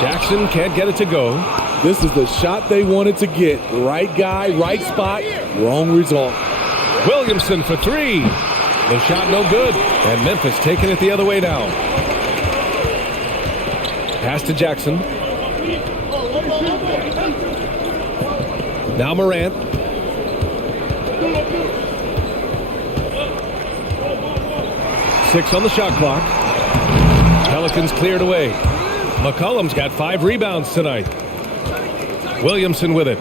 Jackson can't get it to go. This is the shot they wanted to get. Right guy, right spot, wrong result. Williamson for 3. The shot no good. And Memphis taking it the other way now. Pass to Jackson. Now Morant. Six on the shot clock. Pelicans cleared away. McCollum's got 5 rebounds tonight. Williamson with it.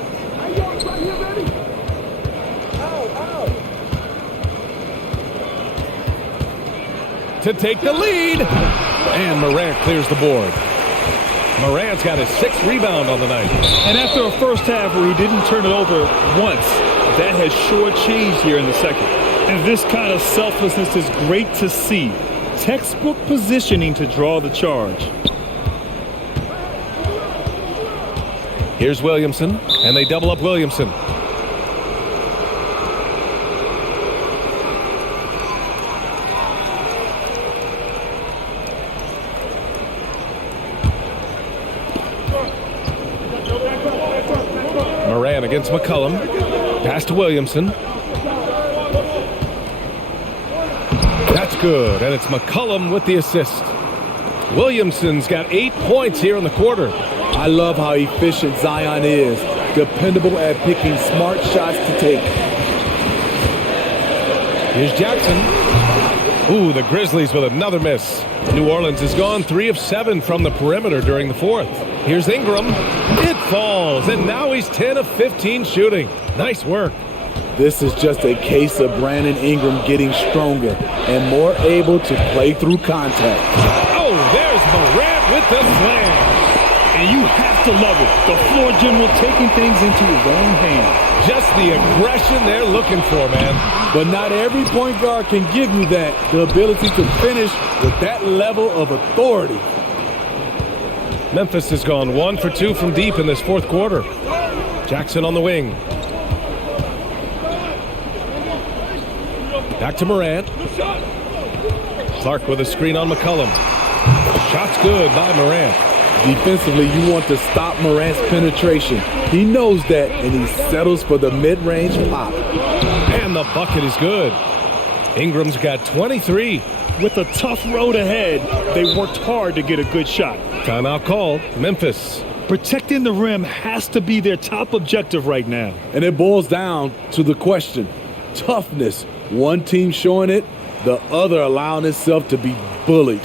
To take the lead. And Morant clears the board. Morant's got his 6th rebound on the night. And after a first half where he didn't turn it over once, that has sure changed here in the second. And this kind of selflessness is great to see. Textbook positioning to draw the charge. Here's Williamson, and they double up Williamson. Morant against McCollum. Pass to Williamson. That's good, and it's McCollum with the assist. Williamson's got 8 points here in the quarter. I love how efficient Zion is. Dependable at picking smart shots to take. Here's Jackson. Ooh, the Grizzlies with another miss. New Orleans has gone 3 of 7 from the perimeter during the 4th. Here's Ingram. It falls, and now he's 10 of 15 shooting. Nice work. This is just a case of Brandon Ingram getting stronger and more able to play through contact. Oh, there's Morant with the slam. And you have to love it. The floor general taking things into his own hands. Just the aggression they're looking for, man. But not every point guard can give you that. The ability to finish with that level of authority. Memphis has gone 1 for 2 from deep in this 4th quarter. Jackson on the wing. Back to Morant. Clark with a screen on McCollum. Shot's good by Morant. Defensively, you want to stop Morant's penetration. He knows that, and he settles for the mid-range pop. And the bucket is good. Ingram's got 23. With a tough road ahead, they worked hard to get a good shot. Timeout called. Memphis. Protecting the rim has to be their top objective right now. And it boils down to the question. Toughness. One team showing it, the other allowing itself to be bullied.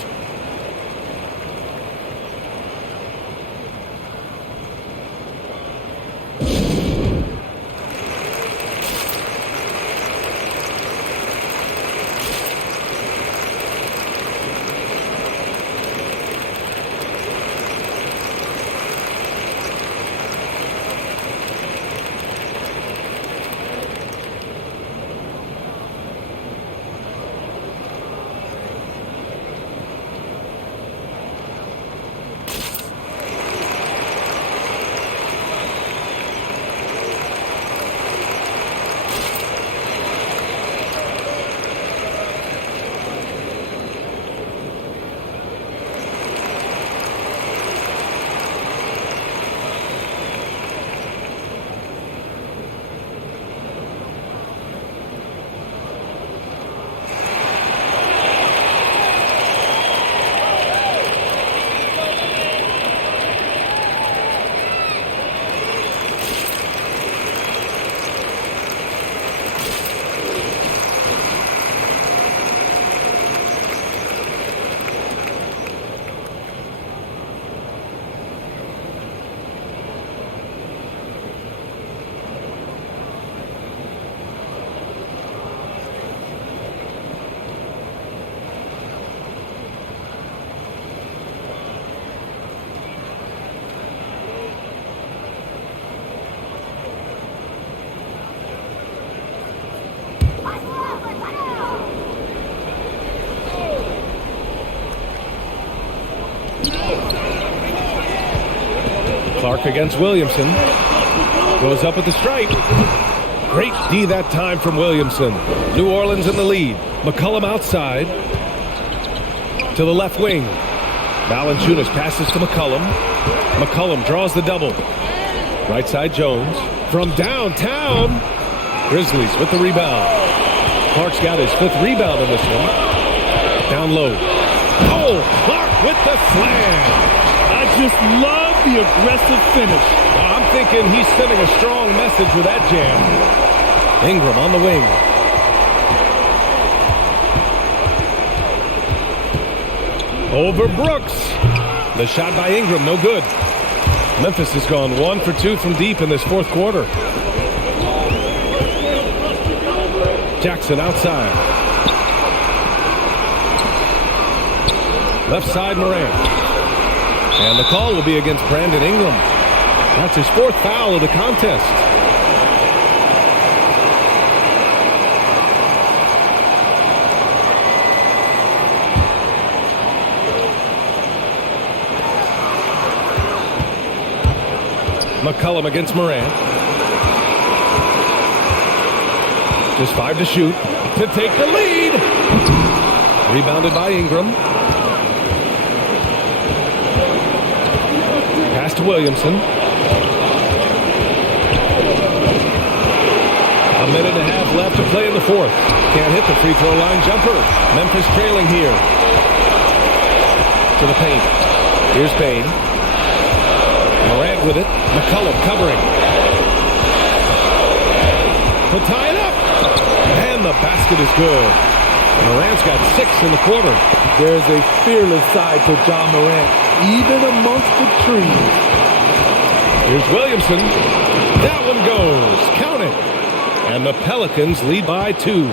Clark against Williamson. Goes up with the stripe. Great D that time from Williamson. New Orleans in the lead. McCollum outside. To the left wing. Valanciunas passes to McCollum. McCollum draws the double. Right side Jones. From downtown. Grizzlies with the rebound. Clark's got his 5th rebound in this one. Down low. Oh, Clark with the slam. I just love the aggressive finish. I'm thinking he's sending a strong message with that jam. Ingram on the wing. Over Brooks. The shot by Ingram, no good. Memphis has gone 1 for 2 from deep in this 4th quarter. Jackson outside. Left side Morant. And the call will be against Brandon Ingram. That's his 4th foul of the contest. McCollum against Morant. Just 5 to shoot. To take the lead. Rebounded by Ingram. Pass to Williamson. A minute and a half left to play in the 4th. Can't hit the free throw line jumper. Memphis trailing here. To the paint. Here's Payne. Morant with it. McCollum covering. To tie it up. And the basket is good. Morant's got 6 in the quarter. There's a fearless side to John Morant, even amongst the trees. Here's Williamson. That one goes. Count it. And the Pelicans lead by 2.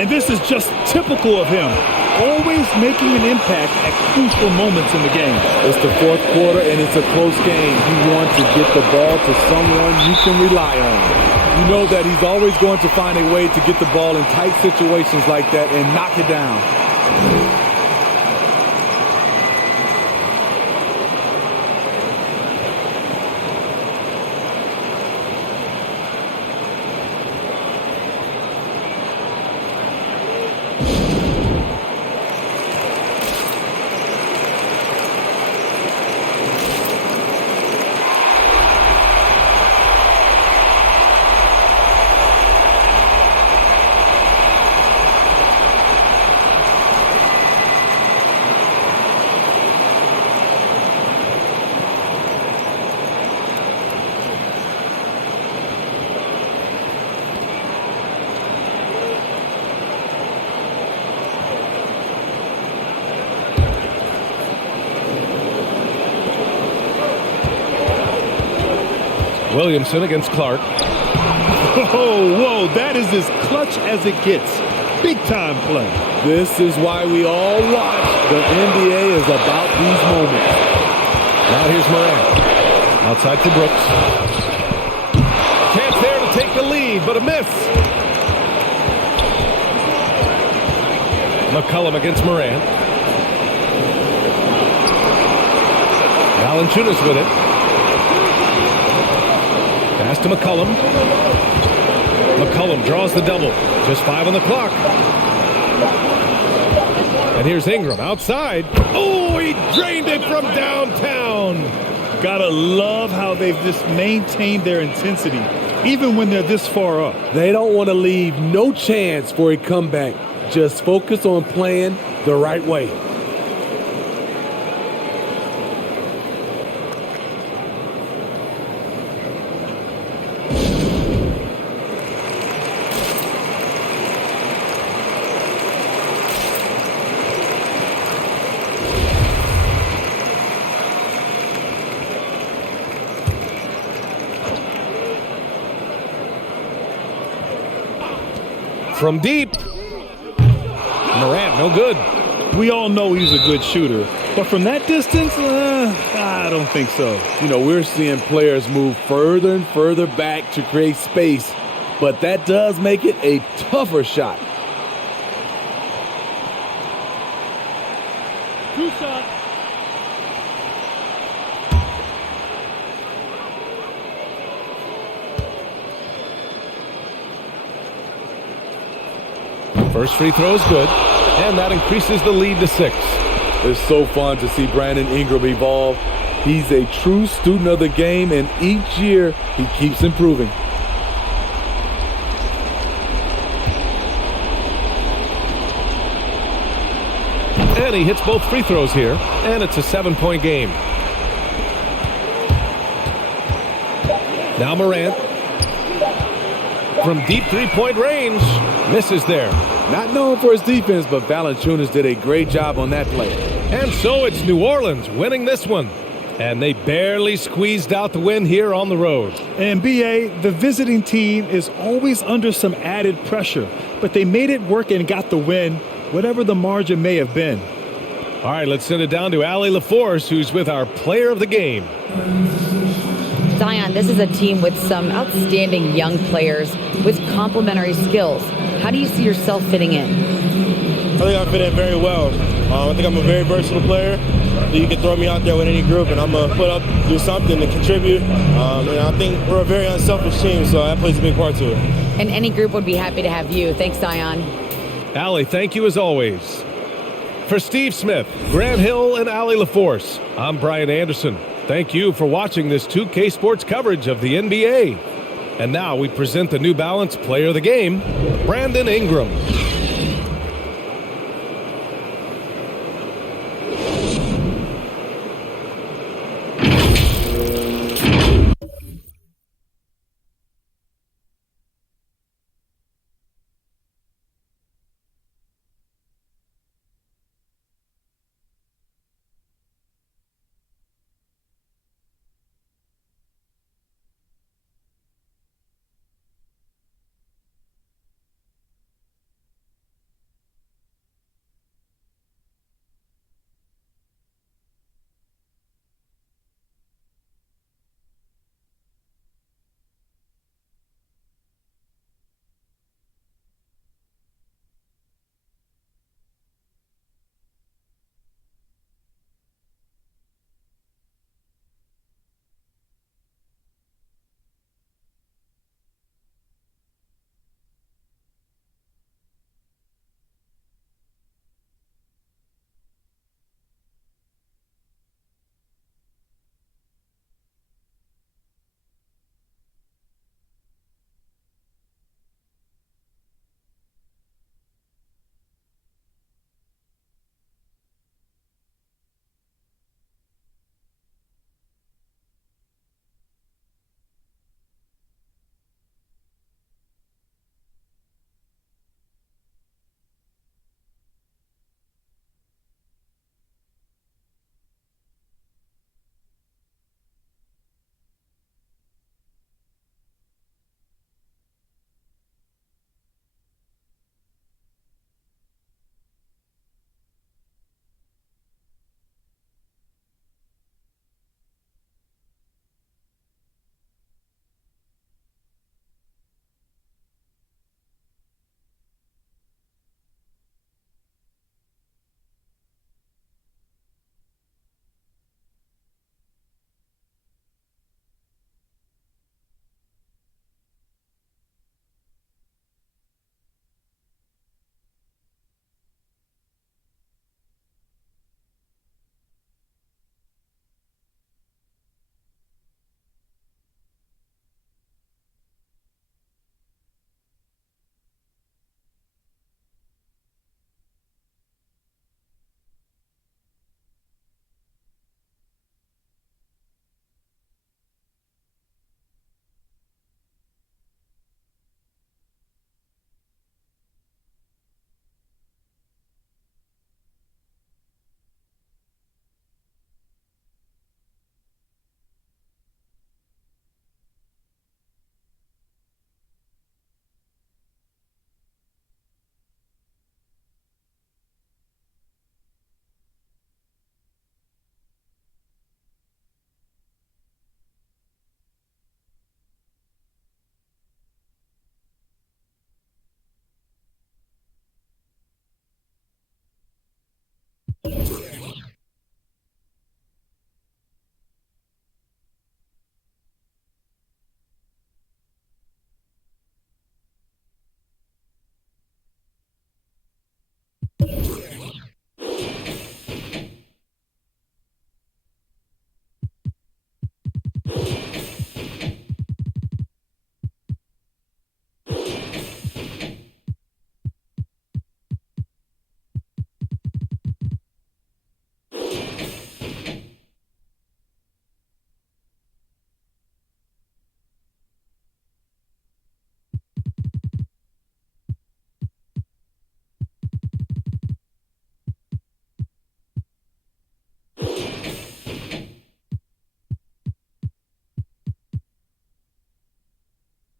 And this is just typical of him. Always making an impact at crucial moments in the game. It's the 4th quarter, and it's a close game. You want to get the ball to someone you can rely on. You know that he's always going to find a way to get the ball in tight situations like that and knock it down. Williamson against Clark. Whoa, that is as clutch as it gets. Big time play. This is why we all watch. The NBA is about these moments. Now here's Morant. Outside for Brooks. Chance there to take the lead, but a miss. McCollum against Morant. Valanciunas with it. Pass to McCollum. McCollum draws the double. Just 5 on the clock. And here's Ingram outside. Oh, he drained it from downtown. Gotta love how they've just maintained their intensity, even when they're this far up. They don't want to leave no chance for a comeback. Just focus on playing the right way. From deep. Morant, no good. We all know he's a good shooter, but from that distance, I don't think so. You know, we're seeing players move further and further back to create space, but that does make it a tougher shot. Two shots. First free throw is good, and that increases the lead to 6. It's so fun to see Brandon Ingram evolve. He's a true student of the game, and each year he keeps improving. And he hits both free throws here, and it's a 7-point game. Now Morant. From deep three-point range, misses there. Not known for his defense, but Valanciunas did a great job on that play. And so it's New Orleans winning this one. And they barely squeezed out the win here on the road. And B.A., the visiting team is always under some added pressure, but they made it work and got the win, whatever the margin may have been. All right, let's send it down to Allie LaForce, who's with our player of the game. Zion, this is a team with some outstanding young players with complementary skills. How do you see yourself fitting in? I think I fit in very well. I think I'm a very versatile player. You can throw me out there with any group, and I'm going to put up, do something to contribute. And I think we're a very unselfish team, so that plays a big part to it. And any group would be happy to have you. Thanks, Zion. Allie, thank you as always. For Steve Smith, Grant Hill, and Allie LaForce, I'm Brian Anderson. Thank you for watching this 2K Sports coverage of the NBA. And now we present the New Balance Player of the Game, Brandon Ingram.